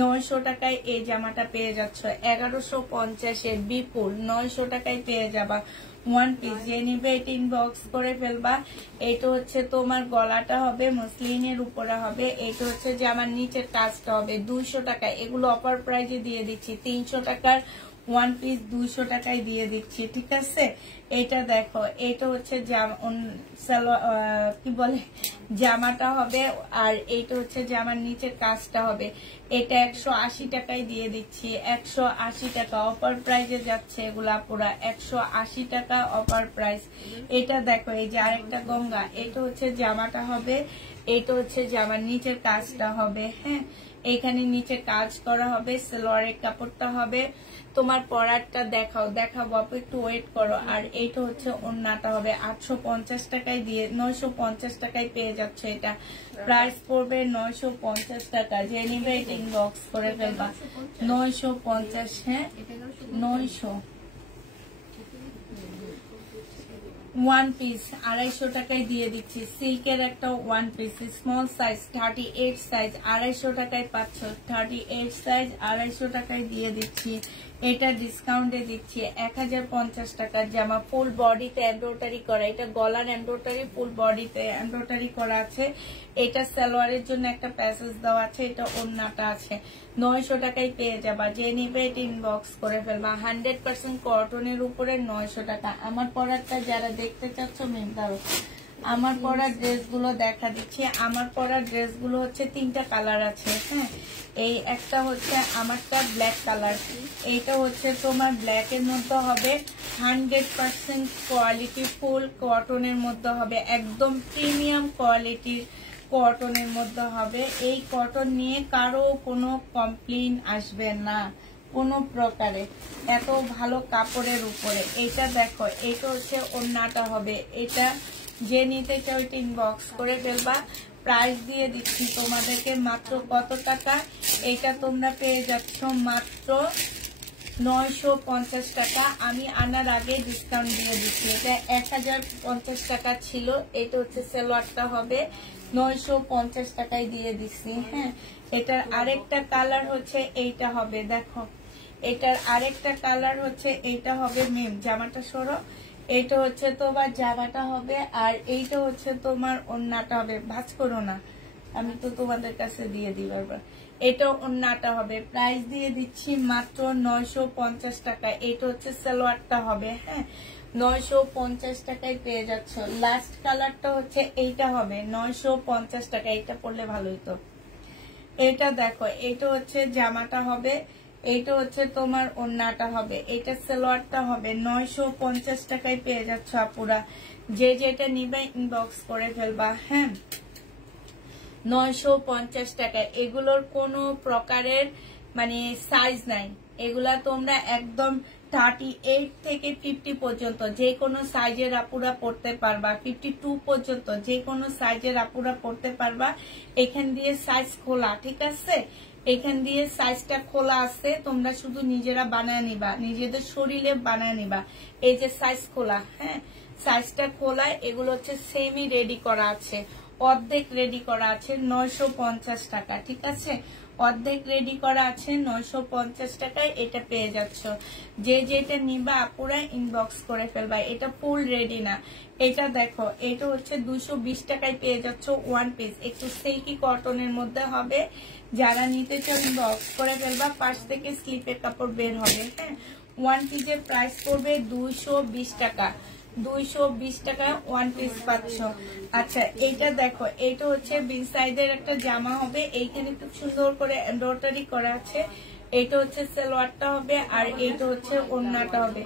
900 টাকায় এই জামাটা পেয়ে যাচ্ছ। 1150-এর বিপুল 900 টাকায় পেয়ে যাবা ওয়ান পিস। যে নিবে এটা ইনবক্স করে ফেলবা। এটা হচ্ছে তোমার গলাটা হবে মসলিনের উপরে হবে, এটা হচ্ছে যে আমার নিচের কাজটা হবে। 200 টাকায় এগুলো অফার প্রাইজে দিয়ে দিচ্ছি। 300 টাকার ওয়ান পিস 200 টাকায় দিয়ে দিচ্ছি। ঠিক আছে, এটা দেখো, এটা হচ্ছে কি বলে জামাটা হবে। আর এইটা হচ্ছে জামার নিচের কাজটা হবে। এটা 180 টাকায় দিয়ে দিচ্ছি। 180 টাকা অফার প্রাইজে যাচ্ছে এগুলা পুরা 180 টাকা অফার প্রাইস। এটা দেখো, এই যে আরেকটা গঙ্গা, এটা হচ্ছে জামাটা হবে, এটা হচ্ছে জামার নিচের কাজটা হবে। হ্যাঁ, এখানে নিচে কাজ করা হবে, সালোয়ারের কাপড়টা হবে। তোমার পরারটা দেখাবো আপু, একটু ওয়েট করো। আর এইটা হচ্ছে ওড়নাটা হবে 850 টাকায় দিয়ে 950 টাকায় পেয়ে যাচ্ছে। এটা প্রাইস পড়বে 950 টাকা। যে নিবে এটা ইনবক্স করে ফেলবা। 950, হ্যাঁ 900। ওয়ান পিস 250 টাকায় দিয়ে দিচ্ছি। সিল্কের একটা one piece small size 38 size 250 টাকায় পাচ্ছ। 38 সাইজ 250 টাকায় দিয়ে দিচ্ছি। এটা ডিসকাউন্টে দিচ্ছি 1050 টাকার জামা, ফুল বডিতে এমব্রয়ডারি করা। এটা গলার এমব্রয়ডারি, ফুল বডিতে এমব্রয়ডারি করা আছে। এটা সালোয়ারের জন্য একটা প্যাসেজ দেওয়া আছে, এটা ওড়নাটা আছে। 900 টাকায় পেয়ে যাবা। যে নিবে এটা ইনবক্স করে ফেলবা। 100% কটনের উপরে 900 টাকা। আমার পরারটা যারা দেখতে চাচ্ছ মেম দাও, আমার পরা ড্রেসগুলো দেখা দিচ্ছি। আমার পরা ড্রেসগুলো হচ্ছে 3টা কালার আছে। হ্যাঁ, এই একটা হচ্ছে আমারটা ব্ল্যাক কালার, এইটা হচ্ছে তোমার ব্ল্যাক এর মধ্যে হবে। 100% কোয়ালিটি ফুল কটনের মধ্যে হবে, একদম প্রিমিয়াম কোয়ালিটির কটনের মধ্যে হবে। এই কটন নিয়ে কারো কোনো কমপ্লেইন আসবে না কোনো প্রকারে, এত ভালো কাপড়ের উপরে। এটা দেখো, এটা হচ্ছে ওড়নাটা হবে। এটা যে নিতে চাও এটা ইনবক্স করে ফেলবা। প্রাইস দিয়ে দিচ্ছি তোমাদেরকে মাত্র কত টাকা, এটা তোমরা পেয়ে যাচ্ছ মাত্র 950 টাকা। আমি আনার আগে ডিসকাউন্ট দিয়ে দিচ্ছি। এটা 1050 টাকা ছিল। এটা হচ্ছে সালোয়ারটা হবে 950 টাকায় দিয়ে দিচ্ছি। হ্যাঁ, এটার আরেকটা কালার হচ্ছে এইটা হবে। দেখো, এটার আরেকটা কালার হচ্ছে এইটা হবে মেম। জামাটা সরো, এটা হচ্ছে তোমার জামাটা হবে, আর এইটা হচ্ছে তোমার ওড়নাটা হবে। ভাঁজ করো না, আমি তো তোমাদের কাছে দিয়ে দিই বারবার। এটা ওড়নাটা হবে, প্রাইস দিয়ে দিচ্ছি মাত্র 950 টাকা। এটা হচ্ছে সালোয়ারটা হবে, হ্যাঁ 950 টাকায় পেয়ে যাচ্ছ। লাস্ট কালারটা হচ্ছে এইটা হবে 950 টাকা। এটা পরলে ভালোই তো। এটা দেখো, এটা হচ্ছে জামাটা হবে, এইটা হচ্ছে তোমার ওড়নাটা হবে, এটা সালোয়ারটা হবে। 950 টাকায় পেয়ে যাচ্ছ আপুরা। যে যেটা নিবে ইনবক্স করে ফেলবা, হ্যাঁ 950 টাকায়। এগুলোর কোনো প্রকারের মানে সাইজ নাই, এগুলা তোমরা একদম 38 থেকে 50 পর্যন্ত যে কোনো সাইজের আপুরা পড়তে পারবা, 52 পর্যন্ত যে কোনো সাইজের আপুরা পড়তে পারবা। এখান দিয়ে সাইজ খোলা, ঠিক আছে, এখান দিয়ে সাইজটা খোলা আছে, তোমরা শুধু নিজেরা বানায় নিবা, নিজেদের শরীরে বানায় নিবা। এই যে সাইজ খোলা, হ্যাঁ সাইজটা খোলা। এগুলো হচ্ছে সেমি রেডি করা আছে, অর্ধেক রেডি করা আছে 950 টাকা, ঠিক আছে, অর্ধেক রেডি করা আছে 950 টাকায় এটা পেয়ে যাচ্ছ। যে যেটা নিবা আপুরা ইনবক্স করে ফেলবা। এটা ফুল রেডি না, এটা দেখো, এটা হচ্ছে 220 টাকায় পেয়ে যাচ্ছ ওয়ান পিস, একটু সিল্কি কটনের মধ্যে হবে। যারা নিতে চাও ইনবক্স করে ফেলবা, পাশ থেকে স্লিপের কাপড় বের হবে, হ্যাঁ ওয়ান পিসের প্রাইস পড়বে 220 টাকা। 220 টাকায় ওয়ান পিস পাচ্ছ। আচ্ছা এইটা দেখো, এইটা হচ্ছে বিগ সাইজের একটা জামা হবে, এইখানে খুব সুন্দর করে এমব্রয়ডারি করা আছে। এটা হচ্ছে সালোয়ারটা হবে, আর এইটা হচ্ছে ওড়নাটা হবে।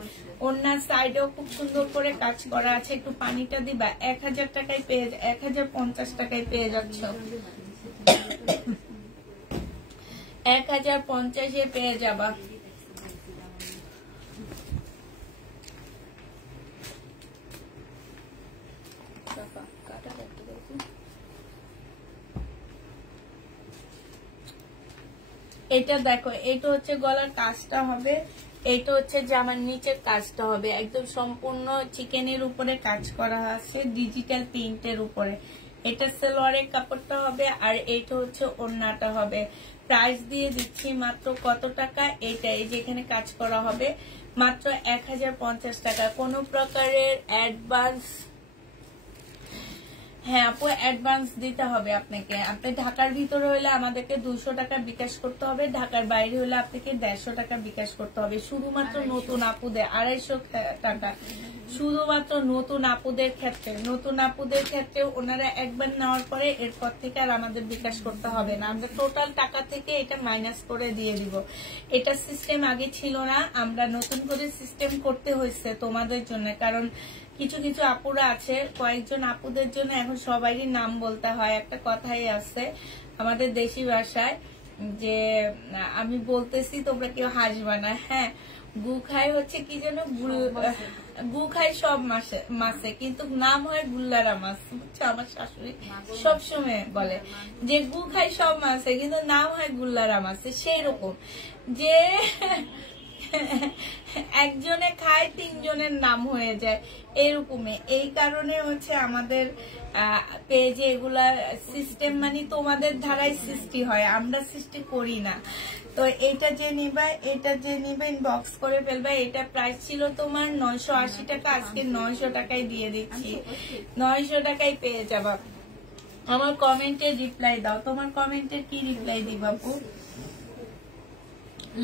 ওড়নার সাইডেও খুব সুন্দর করে কাজ করা আছে। একটু পানিটা দিবা। 1000 টাকায় পেয়ে 1050 টাকায় পেয়ে যাচ্ছ। 1050-এ পেয়ে যাবা। এটা দেখো, এটা হচ্ছে গলার কাজটা হবে, এটা হচ্ছে জামার নিচের কাজটা হবে, একদম সম্পূর্ণ চিকেনের উপরে কাজ করা আছে, ডিজিটাল প্রিন্টের উপরে। এটা সালোয়ারের কাপড়টা হবে, আর এইটা হচ্ছে ওড়নাটা হবে। প্রাইস দিয়ে দিচ্ছি মাত্র কত টাকা, এইটা এই যেখানে কাজ করা হবে মাত্র 1050 টাকা। কোনো প্রকারের অ্যাডভান্স, হ্যাঁ আপু অ্যাডভান্স দিতে হবে আপনাকে। আপনি ঢাকার ভিতরে হলে আমাদেরকে 200 টাকা বিকাশ করতে হবে, ঢাকার বাইরে হলে আপনাকে 150 টাকা বিকাশ করতে হবে। শুধুমাত্র নতুন আপুদের 250 টাকা, শুধুমাত্র নতুন আপুদের ক্ষেত্রে। নতুন আপুদের ক্ষেত্রে ওনারা একবার নেওয়ার পরে এরপর থেকে আর আমাদের বিকাশ করতে হবে না, আমরা টোটাল টাকা থেকে এটা মাইনাস করে দিয়ে দিব। এটা সিস্টেম আগে ছিল না, আমরা নতুন করে সিস্টেম করতে হয়েছে তোমাদের জন্য। কারণ কিছু কিছু আপুরা আছে, কয়েকজন আপুদের জন্য এখন সবারই নাম বলতে হয়। একটা কথাই আছে আমাদের দেশি ভাষায়, যে আমি বলতেছি তোমরা কেউ হাসবা না, হ্যাঁ গু খায় হচ্ছে কি যেন, গু খায় সব মাছে কিন্তু নাম হয় গুল্লারা মাছ, বুঝছো? আমার শাশুড়ি সবসময় বলে যে গু খায় সব মাছে কিন্তু নাম হয় গুল্লারা মাছে। সেই রকম যে একজনে খায় তিনজনের নাম হয়ে যায় এরকমই। এই কারণে হচ্ছে আমাদের পেজে এগুলা সিস্টেম মানে তোমাদের ধারাই সৃষ্টি হয়, আমরা সৃষ্টি করি না। তো এটা যে নিবা, এটা যে নিবা ইনবক্স করে ফেলবা। এটা প্রাইস ছিল তোমার 980 টাকা, আজকে 900 টাকায় দিয়ে দিচ্ছি। 900 টাকায় পেয়ে যাবা। আমার কমেন্টে রিপ্লাই দাও, তোমার কমেন্টের কি রিপ্লাই দিবা আপু?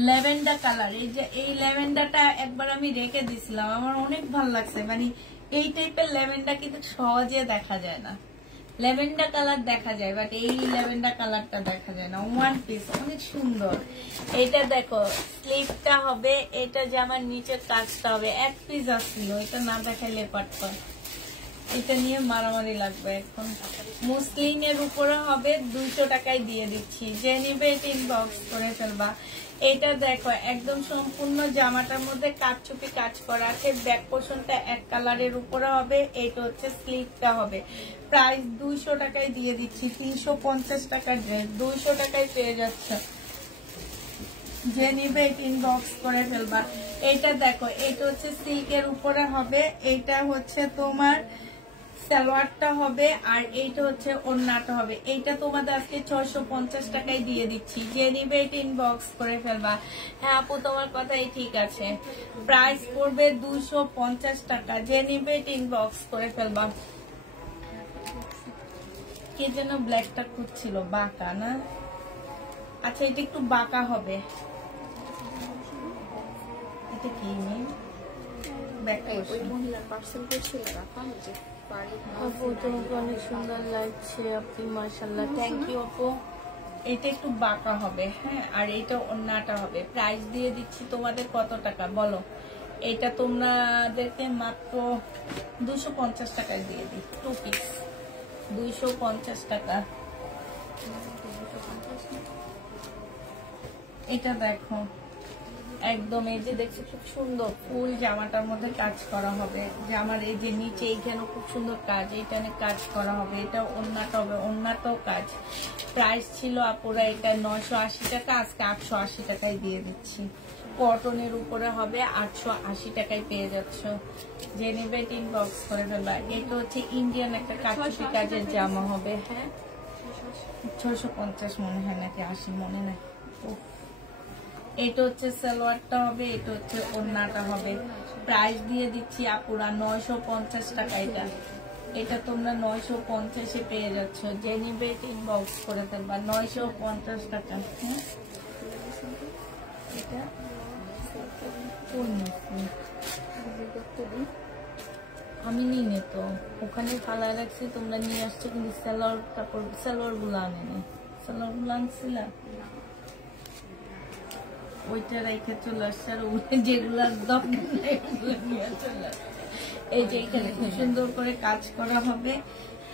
ল্যাভেন্ডার কালার, এই যে এই ল্যাভেন্ডারটা একবার আমি রেখে দিছিলাম, আমার অনেক ভালো লাগছে। মানে এই টাইপের ল্যাভেন্ডার কিন্তু সহজে দেখা যায় না। ল্যাভেন্ডার কালার দেখা যায় বাট এই ল্যাভেন্ডার কালারটা দেখা যায় না। ওয়ান পিস অনেক সুন্দর। এটা দেখো স্লিভটা হবে, এটা জামার নিচের কাজটা হবে। এক পিস আসছিল, এটা না দেখাইলে পারতো। এটা নিয়ে মারামারি লাগবে এখন। মুসলিনের উপরে হবে, 200 টাকায় দিয়ে দিচ্ছি। যে নিবে এটা ইনবক্স করে ফেলবা। এটা দেখো একদম সম্পূর্ণ জামাটার মধ্যে কাটচুপি কাজ করা আছে। ব্যাক পোর্শনটা এক কালারের উপরে হবে, এটা হচ্ছে স্লিভটা হবে। প্রাইস 200 টাকায় দিয়ে দিচ্ছি। 350 টাকার ড্রেস 200 টাকায় পেয়ে যাচ্ছে। যে নিবে এটা ইনবক্স করে ফেলবা। এটা দেখো, এটা হচ্ছে সিল্কের উপরে হবে, এটা হচ্ছে তোমার সালোয়ারটা হবে আর এইটা হচ্ছে ওড়নাটা হবে। এইটা তোমাদের আজকে 650 টাকায় দিয়ে দিচ্ছি, যে নিবে এটা ইনবক্স করে ফেলবা। হ্যাঁ আপু তোমার কথাই ঠিক আছে, প্রাইস পড়বে 250 টাকা, যে নিবে এটা ইনবক্স করে ফেলবা। কে যেন ব্ল্যাকটা খুঁজছিল, বাঁকা না? আচ্ছা এটা একটু বাঁকা হবে, এটা কি নেই ওই মহিলার পার্সেল করছিল রাখা যে বাড়ি আপু তোমাকে অনেক সুন্দর লাগছে আপনি, মাশাআল্লাহ, থ্যাংক ইউ আপু। এটা একটু বাঁকা হবে, হ্যাঁ, আর এটা ওড়নাটা হবে। প্রাইস দিয়ে দিচ্ছি তোমাদের কত টাকা বলো? এটা তোমাদেরকে মাত্র 250 টাকায় দিয়ে দিই, 2 পিস 250 টাকা। এটা দেখো একদম, এই যে দেখছো খুব সুন্দর ফুল জামাটার মধ্যে কাজ করা হবে। জামার এই যে নিচে এইখানে খুব সুন্দর কাজ, এইখানে কাজ করা হবে। এটা ওড়নাটা হবে, ওড়নাটাও কাজ। প্রাইস ছিল আপুরা এটা 980 টাকা, আজকে 880 টাকায় দিয়ে দিচ্ছি। কটনের উপরে হবে, 880 টাকায় পেয়ে যাচ্ছ, যে নেবে ইনবক্স করে ফেলবা। এটা হচ্ছে ইন্ডিয়ান একটা কাচুপি কাজের জামা হবে, হ্যাঁ 650 মনে হয় নাকি 80 মনে নাই। এটা হচ্ছে সালোয়ারটা হবে, এটা হচ্ছে ওড়নাটা হবে। প্রাইস দিয়ে দিচ্ছি আপুরা 950 টাকা। এটা তোমরা 950-এ পেয়ে যাচ্ছ, যে নিবে ইনবক্স করে ফেলবা। 950 টাকা। হ্যাঁ এটা আমি নিয়ে তো ওখানে ফালায় রাখছি, তোমরা নিয়ে আসছো, কিন্তু সালোয়ার কাপড় সালোয়ার গুলো আনে না। সালোয়ার গুলো আনছিলাম, ওইটা রেখে চলে আসছে, আর যেগুলো দরকার নেই ওগুলো নিয়ে চলে আসছে। এই যে এখানে খুব সুন্দর করে কাজ করা হবে,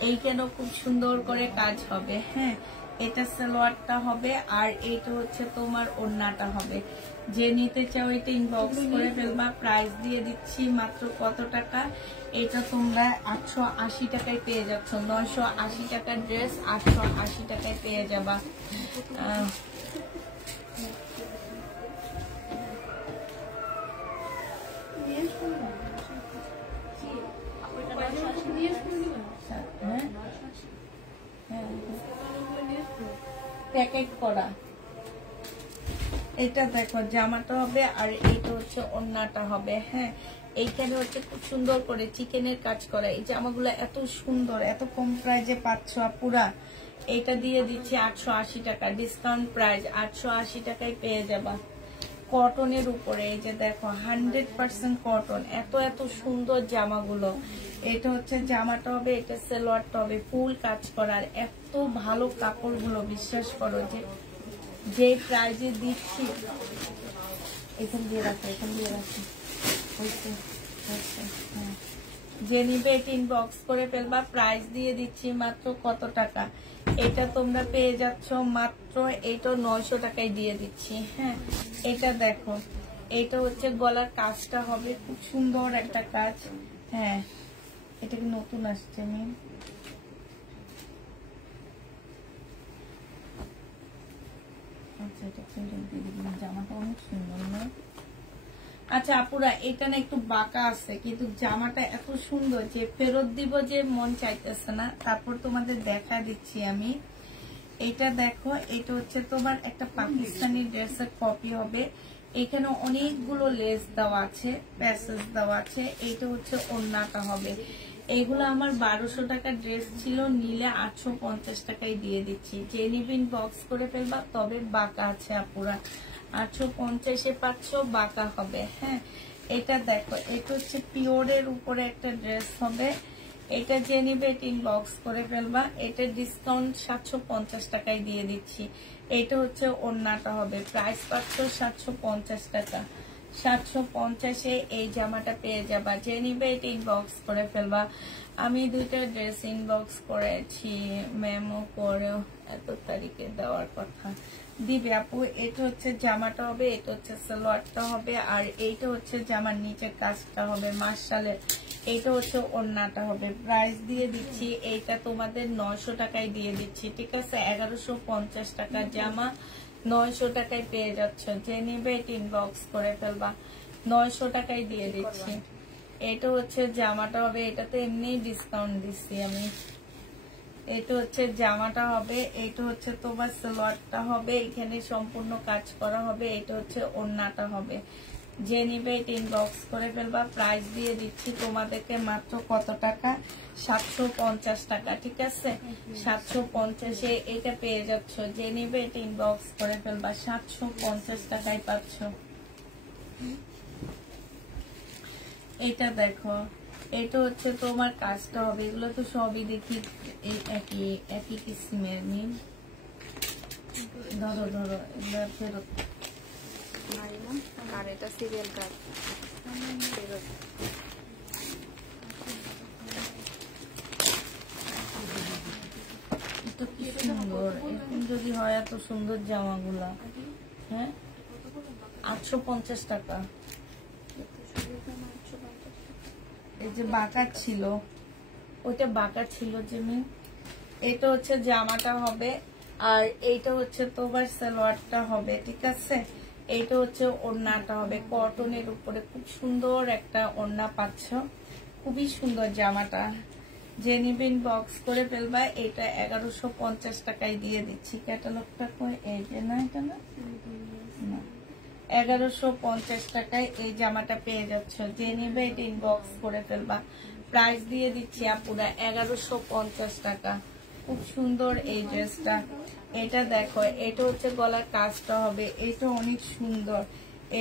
এইখানেও খুব সুন্দর করে কাজ হবে, হ্যাঁ। এটা সালোয়ারটা হবে আর এইটা হচ্ছে তোমার ওড়নাটা হবে। যে নিতে চাও এটা ইনবক্স করে ফেলবা। প্রাইস দিয়ে দিচ্ছি মাত্র কত টাকা? এটা তোমরা 880 টাকায় পেয়ে যাচ্ছ। 980 টাকার ড্রেস 880 টাকায় পেয়ে যাবা। প্যাকেট করা এটা দেখো জামাটা হবে আর এইটা হচ্ছে ওড়নাটা হবে, হ্যাঁ। এইখানে হচ্ছে খুব সুন্দর করে চিকেনের কাজ করা। এই জামাগুলো এত সুন্দর, এত কম প্রাইজে পাচ্ছ আপুরা। এটা দিয়ে দিচ্ছি 880 টাকা, ডিসকাউন্ট প্রাইস 880 টাকায় পেয়ে যাবা। কটনের উপরে এই যে দেখো 100% কটন, এত এত সুন্দর জামাগুলো। এটা হচ্ছে জামাটা হবে, এটা সালোয়ারটা হবে, ফুল কাজ করার। এত ভালো কাপড়গুলো, বিশ্বাস করো যে প্রাইজে দিচ্ছি। এখান দিয়ে রাখো, এখান দিয়ে রাখো, যে নিবে এটা ইনবক্স করে ফেলবা। প্রাইস দিয়ে দিচ্ছি মাত্র কত টাকা? এটা তোমরা পেয়ে যাচ্ছ মাত্র, এটা 900 টাকায় দিয়ে দিচ্ছি, হ্যাঁ। এটা দেখো, এটা হচ্ছে গলার কাজটা হবে, খুব সুন্দর একটা কাজ, হ্যাঁ। এটা কি নতুন আসছে? আমি আচ্ছা এটা জামাটা অনেক সুন্দর না? আচ্ছা আপুরা, এটা না একটু বাঁকা আছে, কিন্তু জামাটা এত সুন্দর যে ফেরত দিব যে মন চাইতেছে না। তারপর তোমাদের দেখা দিচ্ছি আমি। এটা দেখো, এটা হচ্ছে তোমার একটা পাকিস্তানি ড্রেসের কপি হবে। এখানে অনেকগুলো লেস দেওয়া আছে, প্যাসেজ দেওয়া আছে। এইটা হচ্ছে ওড়নাটা হবে। এইগুলো আমার 1200 টাকা ড্রেস ছিল, নিলে 850 টাকায় দিয়ে দিচ্ছি। যে নিবিন বক্স করে ফেলবা। তবে বাঁকা আছে আপুরা, 850-এ পাচ্ছ, বাঁকা হবে, হ্যাঁ। এটা দেখো, এটা হচ্ছে পিওরের উপরে একটা ড্রেস হবে। এটা যে নিবে ইনবক্স করে ফেলবা। এটা ডিসকাউন্ট 750 টাকায় দিয়ে দিচ্ছি। এটা হচ্ছে ওড়নাটা হবে। প্রাইস পাচ্ছ 750 টাকা। 750-এ এই জামাটা পেয়ে যাবা। যে নিবে এটা ইনবক্স করে ফেলবা। আমি 2টা ড্রেস ইনবক্স করেছি, মেমো করেও এত তারিখে দেওয়ার কথা দিবে আপু। এটা হচ্ছে জামাটা হবে, এটা হচ্ছে সালোয়ারটা হবে, আর এইটা হচ্ছে জামার নিচের কাজটা হবে মার্শালের। এইটা হচ্ছে ওড়নাটা হবে। প্রাইস দিয়ে দিচ্ছি এইটা তোমাদের 900 টাকায় দিয়ে দিচ্ছি, ঠিক আছে। 1150 টাকার জামা 900 টাকায় পেয়ে যাচ্ছ। যে নিবে ইনবক্স করে ফেলবা। 900 টাকায় দিয়ে দিচ্ছি। এটা হচ্ছে জামাটা হবে, এটাতে এমনি ডিসকাউন্ট দিচ্ছি আমি। এটা হচ্ছে জামাটা হবে, এটা হচ্ছে তোমার সালোয়ারটা হবে, এখানে সম্পূর্ণ কাজ করা হবে। এটা হচ্ছে ওড়নাটা হবে। যে নিবে এটা ইনবক্স করে ফেলবা। প্রাইস দিয়ে দিচ্ছি তোমাদেরকে মাত্র কত টাকা, 750 টাকা। ঠিক আছে, 750-এ এটা পেয়ে যাচ্ছ। যে নিবে এটা ইনবক্স করে ফেলবা, 750 টাকায় পাচ্ছ। এটা দেখো, এটা হচ্ছে তোমার কাজটা হবে। এগুলো তো সবই দেখি এই একই কিসিমের নীল। ধরো ধরো, এগুলো ফেরত। আর এটা সিরিয়াল কার্ড ফেরত। এটা কি সুন্দর, এরকম যদি হয় এত সুন্দর জামাগুলা। হ্যাঁ, 850 টাকা। এই যে বাঁকা ছিল, ওইটা বাঁকা ছিল যে মেয়ে। এটা হচ্ছে জামাটা হবে, আর এইটা হচ্ছে তোমার সালোয়ারটা হবে। ঠিক আছে, এইটা হচ্ছে ওড়নাটা হবে। কটনের উপরে খুব সুন্দর একটা ওড়না পাচ্ছ, খুবই সুন্দর জামাটা। যে নিবেন বক্স করে ফেলবা। এটা 1150 টাকায় দিয়ে দিচ্ছি। ক্যাটালগটা কই? এই যে না, এটা না, 1150 টাকায় এই জামাটা পেয়ে যাচ্ছ। যে নিবে এটা ইনবক্স করে ফেলবা। প্রাইস দিয়ে দিচ্ছি আপুরা 1150 টাকা। খুব সুন্দর এই ড্রেসটা। এটা দেখো, এটা হচ্ছে গলার কাজটা হবে, এটা অনেক সুন্দর।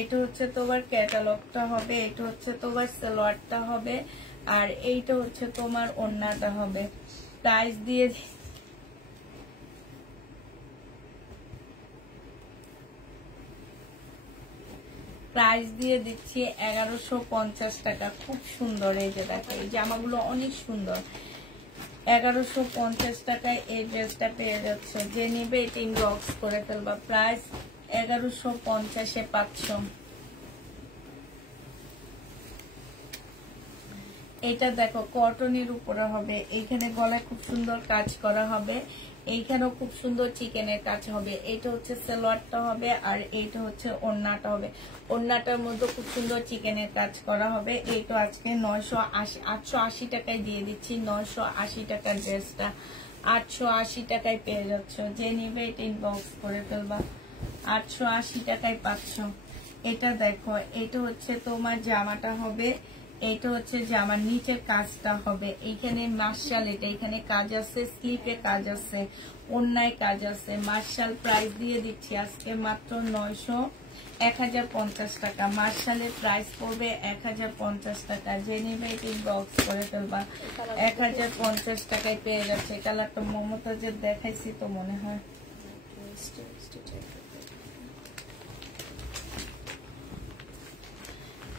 এটা হচ্ছে তোমার ক্যাটালগটা হবে, এটা হচ্ছে তোমার সালোয়ারটা হবে, আর এইটা হচ্ছে তোমার ওড়নাটা হবে। প্রাইস দিয়ে দিচ্ছি 1150 টাকা। খুব সুন্দর। এই যে দেখো, এই জামাগুলো অনেক সুন্দর। 1150 টাকায় এই ড্রেসটা পেয়ে যাচ্ছে। যে নিবে এটা ইনবক্স করে ফেলবা। প্রাইস 1150-এ পাচ্ছ। এটা দেখো, কটনের উপরে হবে। এইখানে গলায় খুব সুন্দর কাজ করা হবে, এইখানেও খুব সুন্দর চিকেনের কাজ হবে। এটা হচ্ছে সালোয়ারটা হবে, আর এইটা হচ্ছে ওড়নাটা হবে। ওড়নাটার মধ্যে খুব সুন্দর চিকেনের কাজ করা হবে। এইটা আজকে 880 টাকায় দিয়ে দিচ্ছি। 980 টাকার ড্রেসটা 880 টাকায় পেয়ে যাচ্ছ। যে নিবে এটা ইনবক্স করে ফেলবা। 880 টাকায় পাচ্ছ। এটা দেখো, এটা হচ্ছে তোমার জামাটা হবে, এটা হচ্ছে জামার নিচের কাজটা হবে। এইখানে মার্শাল, এটা এখানে কাজ আছে, স্লিপে কাজ আছে, ওড়নায় কাজ আছে। মার্শাল প্রাইস দিয়ে দিচ্ছি আজকে মাত্র 1050 টাকা। মার্শালের প্রাইস পড়বে 1050 টাকা। যে নিবে এটা ইনবক্স করে ফেলবা। 1050 টাকায় পেয়ে যাচ্ছে। কালারটা মমতাজের দেখাইছি তো মনে হয়।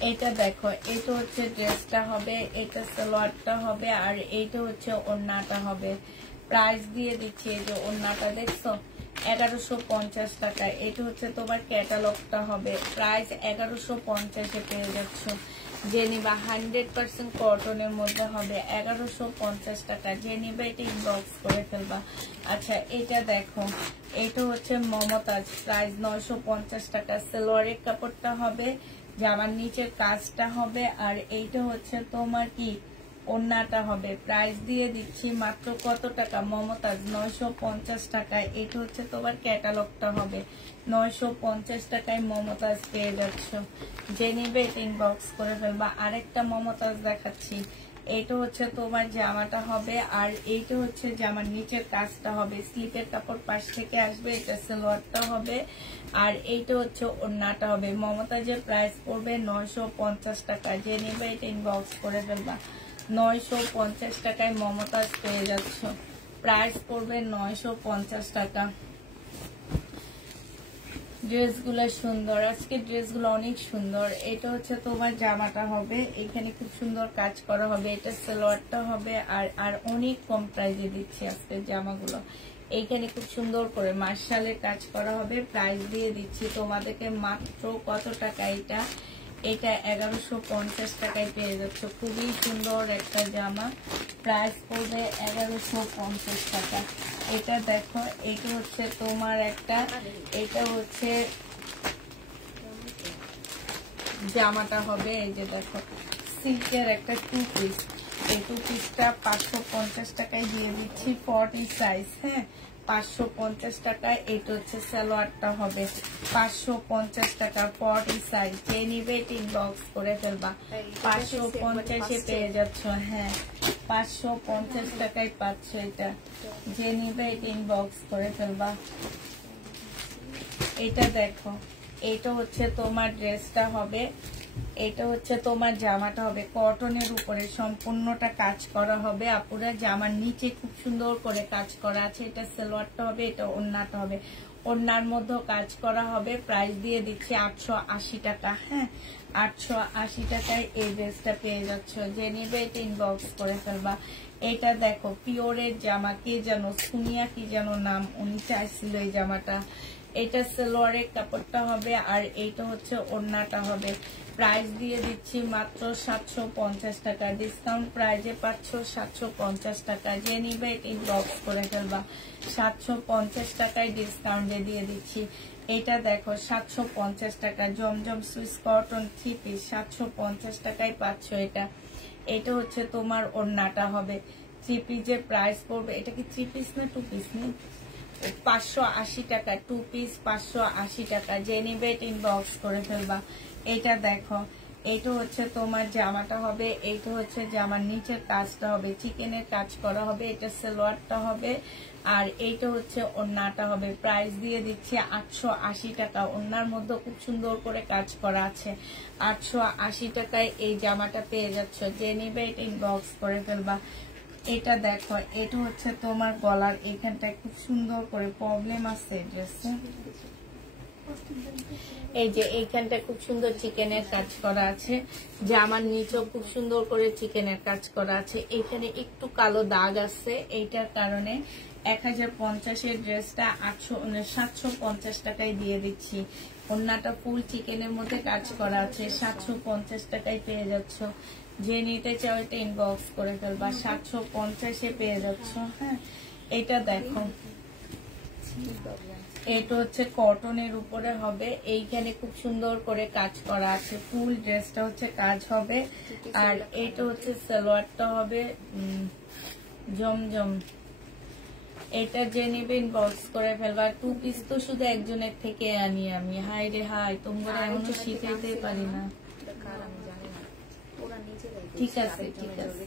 এটা দেখো, এটা হচ্ছে ড্রেসটা হবে, এটা সালোয়ারটা হবে, আর এইটা হচ্ছে ওড়নাটা হবে। প্রাইস দিয়ে দিচ্ছি, এই যে ওড়নাটা দেখছো 1150 টাকা। এটা হচ্ছে তোমার ক্যাটালগটা হবে। প্রাইস 1150-এ পেয়ে যাচ্ছ। যে নিবা 100% কটনের মধ্যে হবে, 1150 টাকা। যে নিবা এটা ইনবক্স করে ফেলবা। আচ্ছা, এটা দেখো, এটা হচ্ছে মমতাজ। প্রাইস 950 টাকা। সালোয়ারের কাপড়টা হবে, জামার নিচের কাজটা হবে, আর এইটা হচ্ছে তোমার কি ওড়নাটা হবে। প্রাইস দিয়ে দিচ্ছি মাত্র কত টাকা মমতাজ? 950 টাকায়। এটা হচ্ছে তোমার ক্যাটালগটা হবে। 950 টাকায় মমতাজ পেয়ে যাচ্ছ। যে নিবে এটা ইনবক্স করে ফেলবা। আরেকটা মমতাজ দেখাচ্ছি। এইটা হচ্ছে তোমার জামাটা হবে, আর এইটা হচ্ছে জামার নিচের কাজটা হবে। স্লিপের কাপড় পাশ থেকে আসবে, এটা সালোয়ারটা হবে, আর এইটা হচ্ছে ওড়নাটা হবে। মমতাজের প্রাইস পড়বে 950 টাকা। যে নিবে এটা ইনবক্স করে ফেলবা। 950 টাকায় মমতাজ পেয়ে যাচ্ছ। প্রাইস পড়বে 950 টাকা। ড্রেসগুলো সুন্দর, আজকে ড্রেসগুলো অনেক সুন্দর। এটা হচ্ছে তোমার জামাটা হবে, এখানে খুব সুন্দর কাজ করা হবে। এটা সালোয়ারটা হবে, আর অনেক কম প্রাইসে দিচ্ছি আজকে জামাগুলো। এইখানে খুব সুন্দর করে মার্শালের কাজ করা হবে। প্রাইস দিয়ে দিচ্ছি তোমাদেরকে মাত্র কত টাকা? এটা 1150 টাকায় পেয়ে যাচ্ছ। খুবই সুন্দর একটা জামা। প্রাইস পড়বে 1150 টাকা। এটা দেখো, এটা হচ্ছে তোমার একটা, এটা হচ্ছে জামাটা হবে। এই যে দেখো, সিল্কের একটা 2 পিস। এই 2 পিসটা 550 টাকায় দিয়ে দিচ্ছি, 40 সাইজ। হ্যাঁ, 550 টাকায়। এটা হচ্ছে সালোয়ারটা হবে 550 টাকা, 40 সাইজ। যে নিবে ইনবক্স করে ফেলবা, 550-এ পেয়ে যাচ্ছ। হ্যাঁ, 550 টাকায় পাচ্ছ এটা। যে নিবে ইনবক্স করে ফেলবা। এটা দেখো, এটা হচ্ছে তোমার ড্রেসটা হবে, এটা হচ্ছে তোমার জামাটা হবে কটনের উপরে সম্পূর্ণটা কাজ করা হবে আপুরা। জামার নিচে খুব সুন্দর করে কাজ করা আছে। এটা সালোয়ারটা হবে, এটা ওড়নাটা হবে, ওড়নার মধ্যে কাজ করা হবে। প্রাইস দিয়ে দিচ্ছি 880 টাকা। হ্যাঁ, 880 টাকায় এই ড্রেসটা পেয়ে যাচ্ছ। যে নিবে এটা ইনবক্স করে ফেলবা। এটা দেখো পিওরের জামা, কে যেন সুনিয়া কি যেন নাম, উনি চাইছিল এই জামাটা। এটা সালোয়ারের কাপড়টা হবে আর এইটা হচ্ছে ওড়নাটা হবে। প্রাইস দিয়ে দিচ্ছি মাত্র 750 টাকা। ডিসকাউন্ট প্রাইজে পাচ্ছ 750 টাকা। যে নিবে ইনবক্স করে ফেলবা। 750 টাকায় ডিসকাউন্টে দিয়ে দিচ্ছি। এটা দেখো 750 টাকা জমজম সুইস কটন 3 পিস, 750 টাকায় পাচ্ছ এটা। এটা হচ্ছে তোমার ওড়নাটা হবে। 3 পিসের প্রাইস পড়বে, এটা কি 3 পিস না 2 পিস নেই, 580 টাকা 2 পিস, 580 টাকা। যে নিবে ইনবক্স করে ফেলবা। এটা দেখো, এইটা হচ্ছে তোমার জামাটা হবে, এইটা হচ্ছে জামার নিচের কাজটা হবে, চিকেনের কাজ করা হবে। এটা সালোয়ারটা হবে আর এইটা হচ্ছে ওড়নাটা হবে। প্রাইস দিয়ে দিচ্ছি 880 টাকা। ওড়নার মধ্যে খুব সুন্দর করে কাজ করা আছে। 880 টাকায় এই জামাটা পেয়ে যাচ্ছ। যে নিবে এটা ইনবক্স করে ফেলবা। এটা দেখো, এটা হচ্ছে তোমার গলার এখানটায় খুব সুন্দর করে প্রবলেম আছে ড্রেসে। এই যে এইখানটা খুব সুন্দর চিকেনের কাজ করা আছে। জামার নিচেও খুব সুন্দর করে চিকেনের কাজ করা আছে। এখানে একটু কালো দাগ আছে, এইটার কারণে 1050-এর ড্রেসটা 750 টাকায় দিয়ে দিচ্ছি। ওড়নাটা ফুল চিকেনের মধ্যে কাজ করা আছে, 750 টাকায় পেয়ে যাচ্ছ। যে নিতে চাও এটা ইনবক্স করে ফেলবা। 750-এ পেয়ে যাচ্ছ। হ্যাঁ, এটা দেখো, এটা হচ্ছে কটনের উপরে হবে। এইখানে খুব সুন্দর করে কাজ করা আছে। ফুল ড্রেসটা হচ্ছে কাজ হবে আর এটা হচ্ছে সালোয়ারটা হবে জমজম। এটা যে নিবে ইনবক্স করে ফেলবা। 2 পিস তো শুধু একজনের থেকে আনি আমি। হাই রে হাই, তোমরা এমনও শিখাইতে পারি না। ঠিক আছে, ঠিক আছে।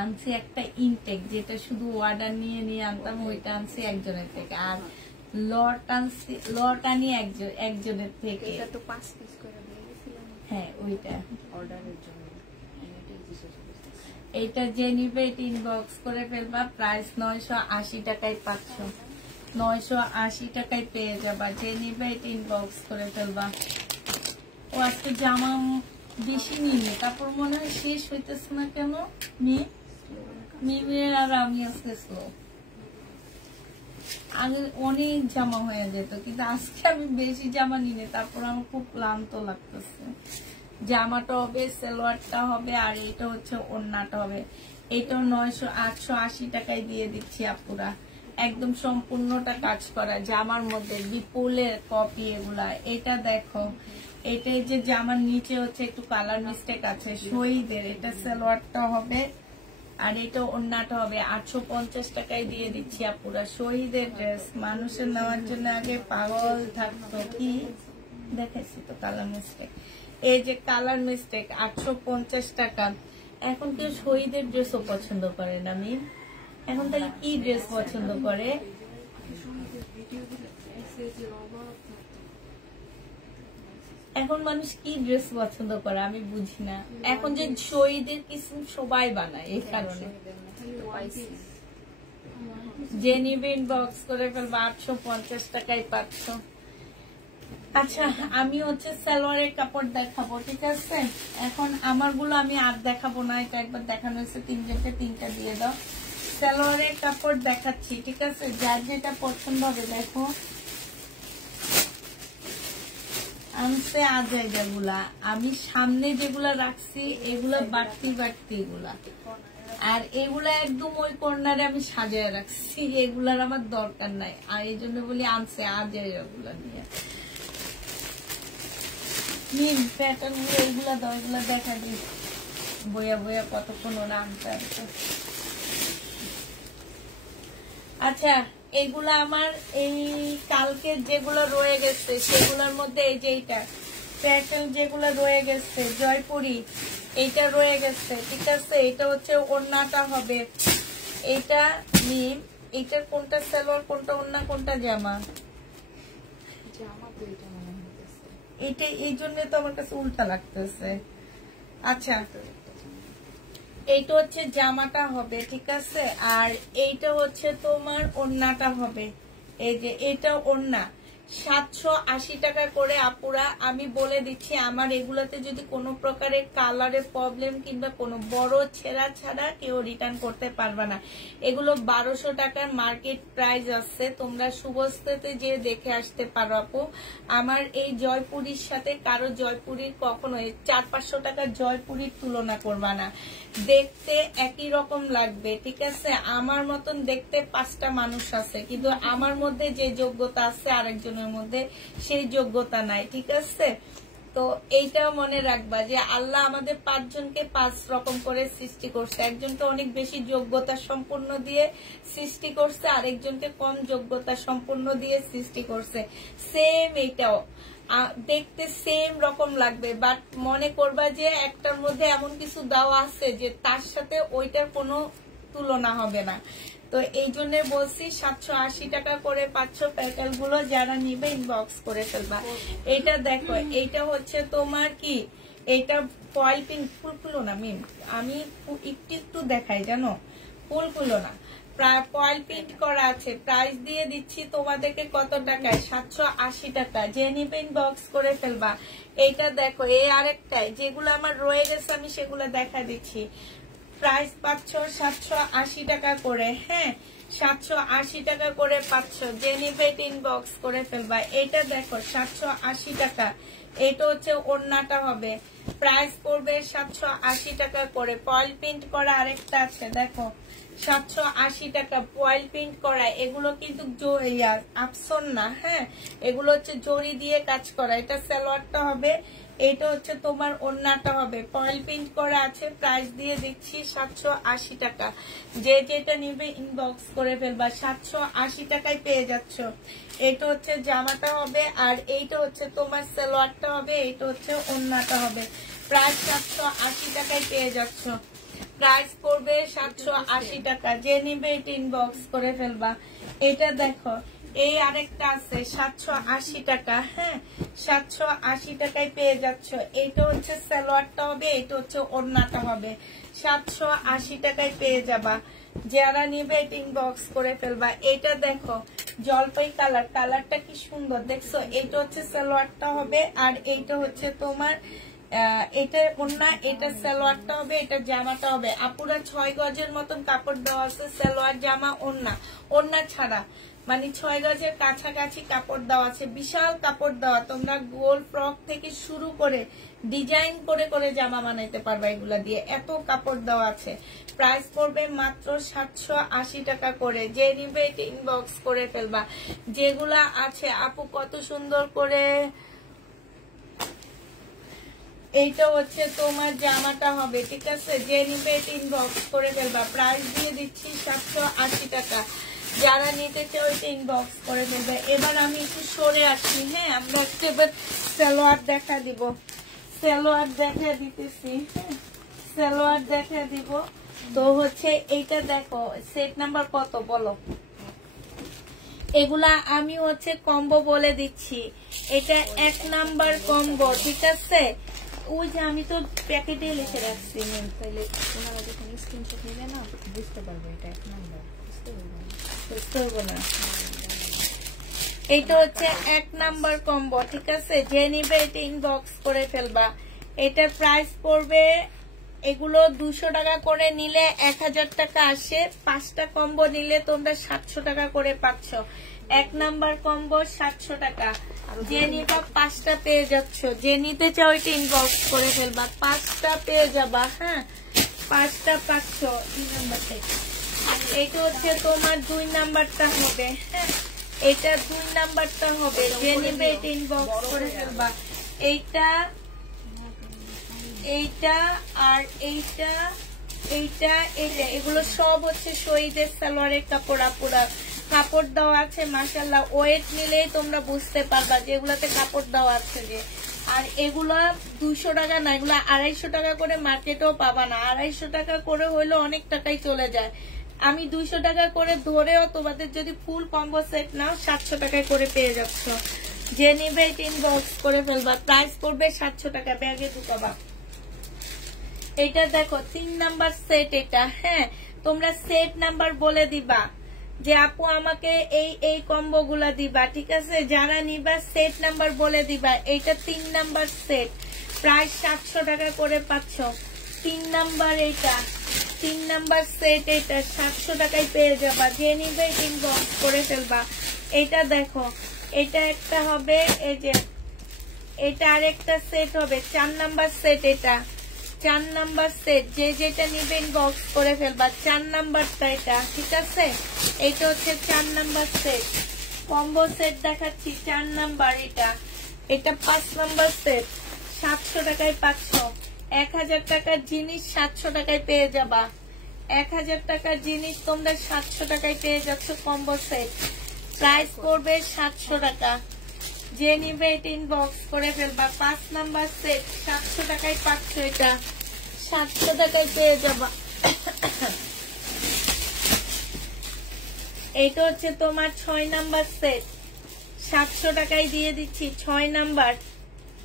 আনছি একটা ইনটেক, যেটা শুধু অর্ডার নিয়ে নিয়ে আনতাম, ওইটা আনছি একজনের থেকে। আর লট আনি একজনের থেকে। হ্যাঁ, ওইটা অর্ডারের জন্য। এইটা যে নিবে এটা ইনবক্স করে ফেলবা। প্রাইস 980 টাকায় পাচ্ছ। 980 টাকায় পেয়ে যাবা। যে নিবে এটা ইনবক্স করে ফেলবা। ও আজকে জামা বেশি নিয়ে তারপর মনে হয় শেষ হইতেছে না কেন। মেয়ে আর আমি আজকে স্লো। আগে অনেক জামা হয়ে যেত, কিন্তু আজকে আমি বেশি জামা নিয়ে তারপর আমার খুব ক্লান্ত লাগতেছে। জামাটা হবে, সালোয়ারটা হবে আর এটা হচ্ছে ওড়নাটা হবে। এটাও 880 টাকায় দিয়ে দিচ্ছি আপুরা। একদম সম্পূর্ণটা কাজ করা জামার মধ্যে, বিপুলের কপি এগুলা। এটা দেখো, এটা যে জামার নিচে হচ্ছে একটু কালার মিস্টেক আছে শহীদের। এটা সালোয়ারটা হবে আর এটা ওড়নাটা হবে। 850 টাকায় দিয়ে দিচ্ছি আপুরা। শহীদের ড্রেস মানুষের নেওয়ার জন্য আগে পাগল থাকতো, কি দেখেছি তো কালার মিস্টেক। এই যে কালার মিস্টেক 850 টাকা। এখন কেউ শহীদের ড্রেসও পছন্দ করে না। আমি এখন তাহলে কি ড্রেস পছন্দ করে? এখন মানুষ কি ড্রেস পছন্দ করে আমি বুঝি না। এখন যে শহীদের কিসিম সবাই বানায়, এই কারণে। যে নিবে ইনবক্স করে ফেলবা। 850 টাকায় পাচ্ছ। আচ্ছা, আমি হচ্ছে সালোয়ারের কাপড় দেখাবো, ঠিক আছে? এখন আমারগুলো আমি আর দেখাবো না, এটা একবার দেখানো হয়েছে। 3টা দিয়ে দাও। সালোয়ারের কাপড় দেখাচ্ছি, ঠিক আছে? যার যেটা পছন্দ হবে দেখো। আনছে আজাইগাগুলা, আমি সামনে যেগুলা রাখছি এগুলা বাড়তি এগুলা। আর এগুলা একদম ওই কর্নারে আমি সাজিয়ে রাখছি, এগুলার আমার দরকার নাই, আর এই জন্য বলি আনছে আজ এগুলা নিয়ে নিন প্যাটার্ন এইগুলা দাও, এগুলা দেখা দিই বইয়া বইয়া কতক্ষণ ওরা আনতে আসছে। আচ্ছা এগুলা আমার এই কালকে যেগুলো রয়ে গেছে সেগুলোর মধ্যে এই যে এইটা প্যাটার্ন যেগুলো রয়ে গেছে জয়পুরি এইটা রয়ে গেছে, ঠিক আছে। এটা হচ্ছে ওড়নাটা হবে, এটা নিম, এইটার কোনটা সালোয়ার কোনটা ওড়না কোনটা জামা, এটা এই জন্য তো আমার কাছে উল্টা লাগতেছে। আচ্ছা এইটা হচ্ছে জামাটা হবে, ঠিক আছে, আর এইটা হচ্ছে তোমার ওড়নাটা হবে। এই যে এটা ওড়না 780 টাকা করে আপুরা। আমি বলে দিচ্ছি আমার এগুলাতে যদি কোনো প্রকারের কালারের প্রবলেম কিংবা কোনো বড় ছেঁড়া ছাড়া কেউ রিটার্ন করতে পারবে না। এগুলো 1200 টাকার মার্কেট প্রাইস আছে, তোমরা শুভস্থাতে যে দেখে আসতে পারো আপু। আমার এই জয়পুরির সাথে কারো জয়পুরির কখনো 400-500 টাকার জয়পুরির তুলনা করবা না, দেখতে একই রকম লাগবে, ঠিক আছে। আমার মতন দেখতে 5টা মানুষ আছে, কিন্তু আমার মধ্যে যে যোগ্যতা আছে আরেকজনের মধ্যে সেই যোগ্যতা নাই, ঠিক আছে। তো এইটাও মনে রাখবা যে আল্লাহ আমাদের 5 জনকে 5 রকম করে সৃষ্টি করছে, একজনকে অনেক বেশি যোগ্যতা সম্পন্ন দিয়ে সৃষ্টি করছে, আরেকজনকে কম যোগ্যতা সম্পন্ন দিয়ে সৃষ্টি করছে। সেম এইটাও দেখতে সেম রকম লাগবে, বাট মনে করবা যে একটার মধ্যে এমন কিছু দেওয়া আছে যে তার সাথে ওইটার কোনো তুলনা হবে না। তো এই জন্য বলছি 780 টাকা করে পাচ্ছ প্যাকেল গুলো, যারা নিবে ইনবক্স করে ফেলবা। এটা দেখো এইটা হচ্ছে তোমার কি, এটা ফয়েল প্রিন্ট, ফুলগুলো না মিম, আমি একটু দেখাই জানো, ফুলগুলো না, ফয়েল প্রিন্ট করা আছে। প্রাইস দিয়ে দিচ্ছি তোমাদেরকে কত টাকায়, 780 টাকা। যে নিবে ইনবক্স করে ফেলবা। এইটা দেখো এই আরেকটাই, যেগুলো আমার রয়ে গেছে আমি সেগুলো দেখা দিচ্ছি। প্রাইস পাচ্ছ 780 টাকা করে, হ্যাঁ 780 টাকা করে পাচ্ছ। যে নিবে ইনবক্স করে ফেলবা। এটা দেখো 780 টাকা, এটা হচ্ছে ওড়নাটা হবে, প্রাইস পড়বে 780 টাকা করে। ফয়েল প্রিন্ট করা আরেকটা আছে দেখো 780 টাকা ফয়েল প্রিন্ট করা। এগুলো কিন্তু আফসন না, হ্যাঁ এগুলো হচ্ছে জরি দিয়ে কাজ করা। এটা সালোয়ারটা হবে, এটা হচ্ছে তোমার ওড়নাটা হবে, ফয়েল প্রিন্ট করা আছে। প্রাইস দিয়ে দিচ্ছি 780 টাকা। যে যেটা নিবে ইনবক্স করে ফেলবা, 780 টাকায় পেয়ে যাচ্ছ। এটা হচ্ছে জামাটা হবে, আর এইটা হচ্ছে তোমার সালোয়ারটা হবে, এইটা হচ্ছে ওড়নাটা হবে। প্রাইস 780 টাকায় পেয়ে যাচ্ছ। প্রাইস পড়বে 780 টাকা। যে নিবে এটা ইনবক্স করে ফেলবা। এটা দেখো এই আরেকটা আছে 780 টাকা, হ্যাঁ 780 টাকায় পেয়ে যাচ্ছ। এটা হচ্ছে সালোয়ারটা হবে, এটা হচ্ছে ওড়নাটা হবে, 780 টাকায় পেয়ে যাবা। যারা নিবে এটা ইনবক্স করে ফেলবা। এটা দেখো জলপাই কালার, কালারটা কি সুন্দর দেখছো। এটা হচ্ছে সালোয়ারটা হবে, আর এইটা হচ্ছে তোমার এটা ওড়না, এটা সালোয়ারটা হবে, এটা জামাটা হবে। আপুরা 6 গজের মতন কাপড় দেওয়া আছে, সালোয়ার জামা ওড়না, ওড়না ছাড়া মানে 6 গজের কাছাকাছি কাপড় দেওয়া আছে, বিশাল কাপড় দেওয়া। তোমরা গোল ফ্রক থেকে শুরু করে ডিজাইন করে করে জামা বানাইতে পারবা এগুলা দিয়ে, এত কাপড় দেওয়া আছে। প্রাইস পড়বে মাত্র 780 টাকা করে। যে নিবে এটা ইনবক্স করে ফেলবা। যেগুলা আছে আপু কত সুন্দর করে, এইটা হচ্ছে তোমার জামাটা হবে, ঠিক আছে। যে নিবে এটা ইনবক্স করে ফেলবা। প্রাইস দিয়ে দিচ্ছি 780 টাকা। যারা নিতে চাও এটা ইনবক্স করে ফেলবে। এবার আমি একটু সরে আসি, হ্যাঁ আমরা একটু এবার সালোয়ার দেখা দিব, সালোয়ার দেখা দিতেছি, হ্যাঁ সালোয়ার দেখা দিব। তো হচ্ছে এইটা দেখো সেট নাম্বার কত বলো। এগুলা আমি হচ্ছে কম্বো বলে দিচ্ছি, এটা 1 নাম্বার কম্বো, ঠিক আছে। ওই যে আমি তো প্যাকেটে লিখে রাখছি, তাহলে ওনারা যখন স্ক্রিনশট নিবে না বুঝতে পারবে এটা 1 নাম্বার, বুঝতে পারবো না। এইটা হচ্ছে 1 নাম্বার কম্বো, ঠিক আছে। যে নিবে এটা ইনবক্স করে ফেলবা। এটার প্রাইস পড়বে, এগুলো 200 টাকা করে নিলে 1000 টাকা আসে, 5টা কম্বো নিলে তোমরা 700 টাকা করে পাচ্ছ। 1 নাম্বার কম্বো 700 টাকা। যে নিবা 5টা পেয়ে যাচ্ছ। যে নিতে চাও এটা ইনবক্স করে ফেলবা, 5টা পেয়ে যাবা, হ্যাঁ 5টা 500 2 নাম্বারটা। এটা হচ্ছে তোমার 2 নাম্বারটা হবে। হ্যাঁ, এটা 2 নাম্বারটা হবে। যে নিবে এটা ইনবক্স করে ফেলবা। এইটা এইটা আর এইটা এইটা এটা এগুলো সব হচ্ছে শহীদের সালোয়ারের কাপড়। আপুরা কাপড় দেওয়া আছে মাশাআল্লাহ, ওয়েট নিলেই তোমরা বুঝতে পারবা যেগুলাতে কাপড় দেওয়া আছে যে। আর এগুলা 200 টাকা না, এগুলা 250 টাকা করে মার্কেটেও পাবা না। 250 টাকা করে হইলে অনেক টাকাই চলে যায়। আমি 200 টাকা করে ধরেও তোমাদের যদি ফুল কম্বো সেট নাও 700 টাকায় করে পেয়ে যাচ্ছ। যে নিবে এটা ইনবক্স করে ফেলবা। প্রাইস পড়বে 700 টাকা, ব্যাগে ঢুকাবা। এটা দেখো 3 নাম্বার সেট এটা। হ্যাঁ, তোমরা সেট নাম্বার বলে দিবা যে আপু আমাকে এই এই কম্বো গুলা দিবা, ঠিক আছে? যারা নিবা সেট নাম্বার বলে দিবা। এইটা 3 নাম্বার সেট, প্রায় 700 টাকা করে পাচ্ছ। 3 নাম্বার এইটা 3 নাম্বার সেট, এটা 700 টাকায় পেয়ে যাবা। যে নিবে ইনবক্স করে ফেলবা। এটা দেখো, এটা একটা হবে, এই যে এটা আরেকটা সেট হবে 4 নাম্বার সেট। এটা 4 নাম্বার সেট, যে যেটা নিবে ইনবক্স করে ফেলবা। 4 নাম্বারটা এটা, ঠিক আছে? এটা হচ্ছে 4 নাম্বার সেট, কম্বো সেট দেখাচ্ছি 4 নাম্বার। এটা এটা 5 নাম্বার সেট, 700 টাকায় পাচ্ছ। 1000 টাকার জিনিস 700 টাকায় পেয়ে যাবা। 1000 টাকার জিনিস তোমরা 700 টাকায় পেয়ে যাচ্ছ কম্বো সেট। প্রাইস পড়বে 700 টাকা। যে নিবে এটা ইনবক্স করে ফেলবা। 5 নাম্বার সেট 700 টাকায় পাচ্ছ। এটা 700 টাকায় পেয়ে যাবা। এটা হচ্ছে তোমার 6 নাম্বার সেট, 700 টাকায় দিয়ে দিচ্ছি। 6 নাম্বার,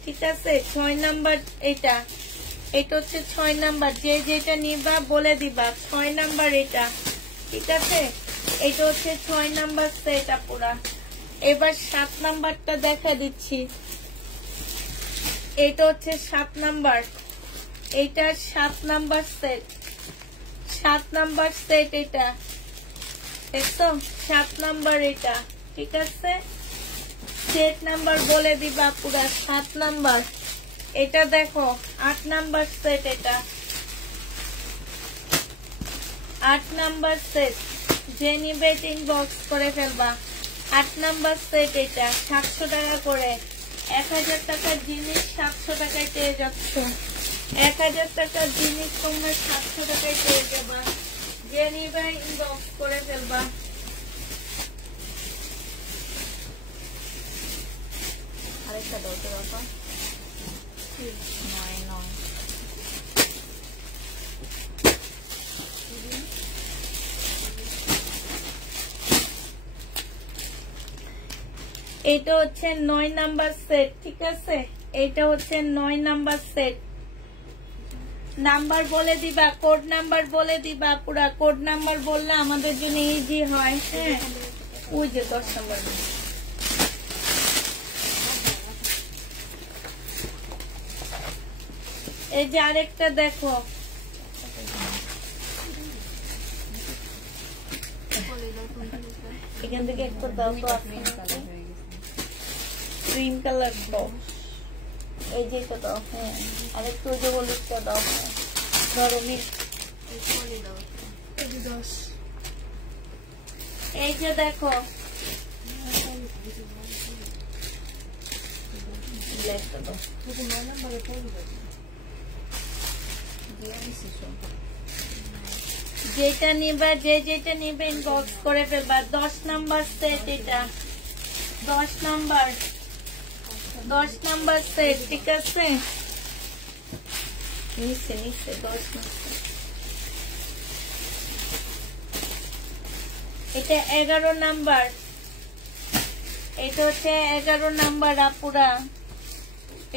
ঠিক আছে? 6 নাম্বার এটা, এটা হচ্ছে 6 নাম্বার। যে যেটা নিবা বলে দিবা। 6 নাম্বার এটা, ঠিক আছে? এটা হচ্ছে 6 নাম্বার সেট আপুরা। এবার 7 নাম্বারটা দেখা দিচ্ছি। এটা হচ্ছে 7 নাম্বার, এটা 7 নাম্বার সেট, 7 নাম্বার সেট এটা, দেখছো? 7 নাম্বার এটা, ঠিক আছে? সেট নাম্বার বলে দিবা পুরা। 7 নাম্বার এটা দেখো 8 নাম্বার সেট, এটা 8 নাম্বার সেট। যে নিবে ইনবক্স করে ফেলবা। 8 নাম্বার সেট এটা 700 টাকা করে। 1000 টাকার জিনিস 700 টাকায় পেয়ে যাচ্ছ। 1000 টাকার জিনিস তোমরা 700 টাকায় পেয়ে যাবা। যে নিবে ইনবক্স করে ফেলবা। আরেকটা দাও তো বাবা। 9 এটা হচ্ছে 9 নাম্বার সেট, ঠিক আছে? এটা হচ্ছে 9 নাম্বার সেট। নাম্বার বলে দিবা, কোড নাম্বার বলে দিবা পুরা। কোড নাম্বার বললে আমাদের জন্য ইজি হয়। হ্যাঁ, ওই যে 10 নাম্বার। এই যে আরেকটা দেখো, এখান থেকে একটা দাও তো, ক্রিম কালার দাও। এই যে এটা দাও। হ্যাঁ, আরেকটু ওই যে হলুদটা দাও। ধরো এই যে দেখো, যেটা নিবা, যে যেটা নিবে ইনবক্স করে ফেলবা। 10 নাম্বার সেট এটা, 10 নাম্বার, 10 নাম্বার সেট, ঠিক আছে? নিচে নিচে 10 নাম্বার। এটা 11 নাম্বার, এটা হচ্ছে 11 নাম্বার আপুরা।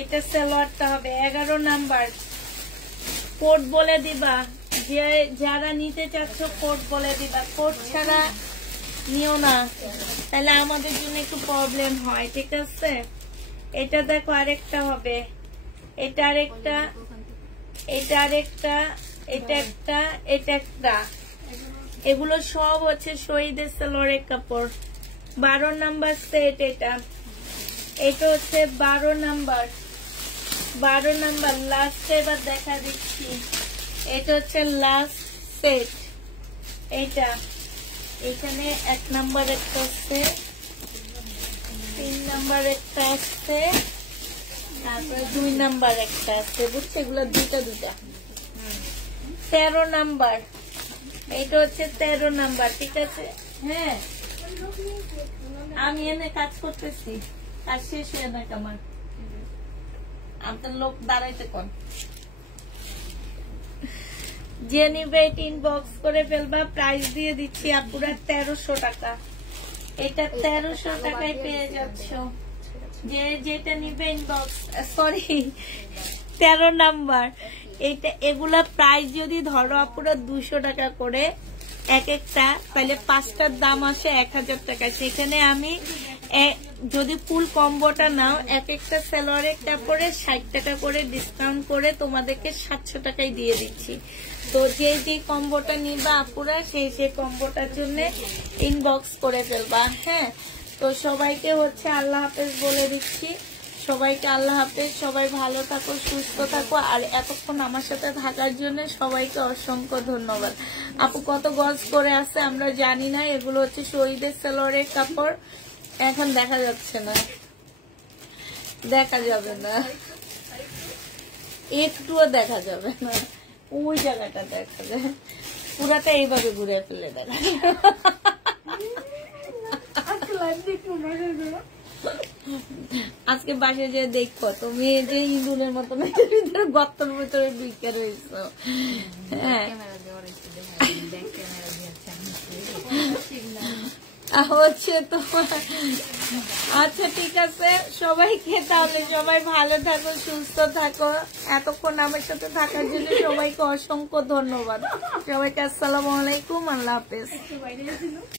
এটা সালোয়ারটা হবে 11 নাম্বার। কোড বলে দিবা, যে যারা নিতে চাচ্ছ কোড বলে দিবা। কোড ছাড়া নিও না, তাহলে আমাদের জন্য একটু প্রবলেম হয়, ঠিক আছে? এটা দেখো আরেকটা হবে, এটা আরেকটা, এটা আরেকটা, এটা একটা, এটা একটা। এগুলো সব হচ্ছে শহীদের সালোয়ারের কাপড়। 12 নাম্বার সেট এটা, এটা হচ্ছে 12 নাম্বার। 12 নাম্বার লাস্টে এবার দেখা দিচ্ছি। এটা হচ্ছে লাস্ট সেট। এইটা এখানে 1 নাম্বার একটা আছে, 3 নাম্বার একটা আছে, তারপরে 2 নাম্বার একটা আছে, বুঝছো? এগুলো দুটা 13 নাম্বার। এইটা হচ্ছে 13 নাম্বার, ঠিক আছে? হ্যাঁ, আমি এনে কাজ করতেছি, কাজ শেষ হয়ে না আমার। আপনার লোক দাঁড়াইতে কোন, যে নিবে ইনবক্স করে ফেলবা। প্রাইস দিয়ে দিচ্ছি আপুরা 1300 টাকা। এটা 1300 টাকায় পেয়ে যাচ্ছ। যে যেটা নিবে ইনবক্স, সরি 13 নাম্বার। এইটা এগুলা প্রাইস যদি ধরো আপুরা 200 টাকা করে এক একটা, তাহলে 5টার দাম আসে 1000 টাকা। সেখানে আমি যদি ফুল কম্বোটা নাও, এক একটা সালোয়ারের কাপড়ে 60 টাকা করে ডিসকাউন্ট করে তোমাদেরকে 700 টাকায় দিয়ে দিচ্ছি। তো যে যে কম্বোটা নিবা আপুরা, সেই কম্বোটার জন্য ইনবক্স করে ফেলবা। হ্যাঁ, তো সবাইকে হচ্ছে আল্লাহ হাফেজ বলে দিচ্ছি। সবাইকে আল্লাহ হাফেজ, সবাই ভালো থাকো, সুস্থ থাকো। আর এতক্ষণ আমার সাথে থাকার জন্য সবাইকে অসংখ্য ধন্যবাদ। আপু কত গজ করে আছে আমরা জানি না। এগুলো হচ্ছে শহীদের সালোয়ারের কাপড়। এখন দেখা যাচ্ছে না, দেখা যাবে না, একটুও দেখা যাবে না। ওই জায়গাটা দেখা যায়, পুরাটা এইভাবে ঘুরে ফেলে দেখা আজকে বাসে যে দেখো তুমি যে ইঁদুরের মতন গর্তর ভিতরে ঢুকে রয়েছো। হ্যাঁ, হচ্ছে তোমার। আচ্ছা ঠিক আছে, সবাইকে তাহলে সবাই ভালো থাকো, সুস্থ থাকো। এতক্ষণ আমার সাথে থাকার জন্য সবাইকে অসংখ্য ধন্যবাদ। সবাইকে আসসালামু আলাইকুম, আল্লাহ হাফেজ।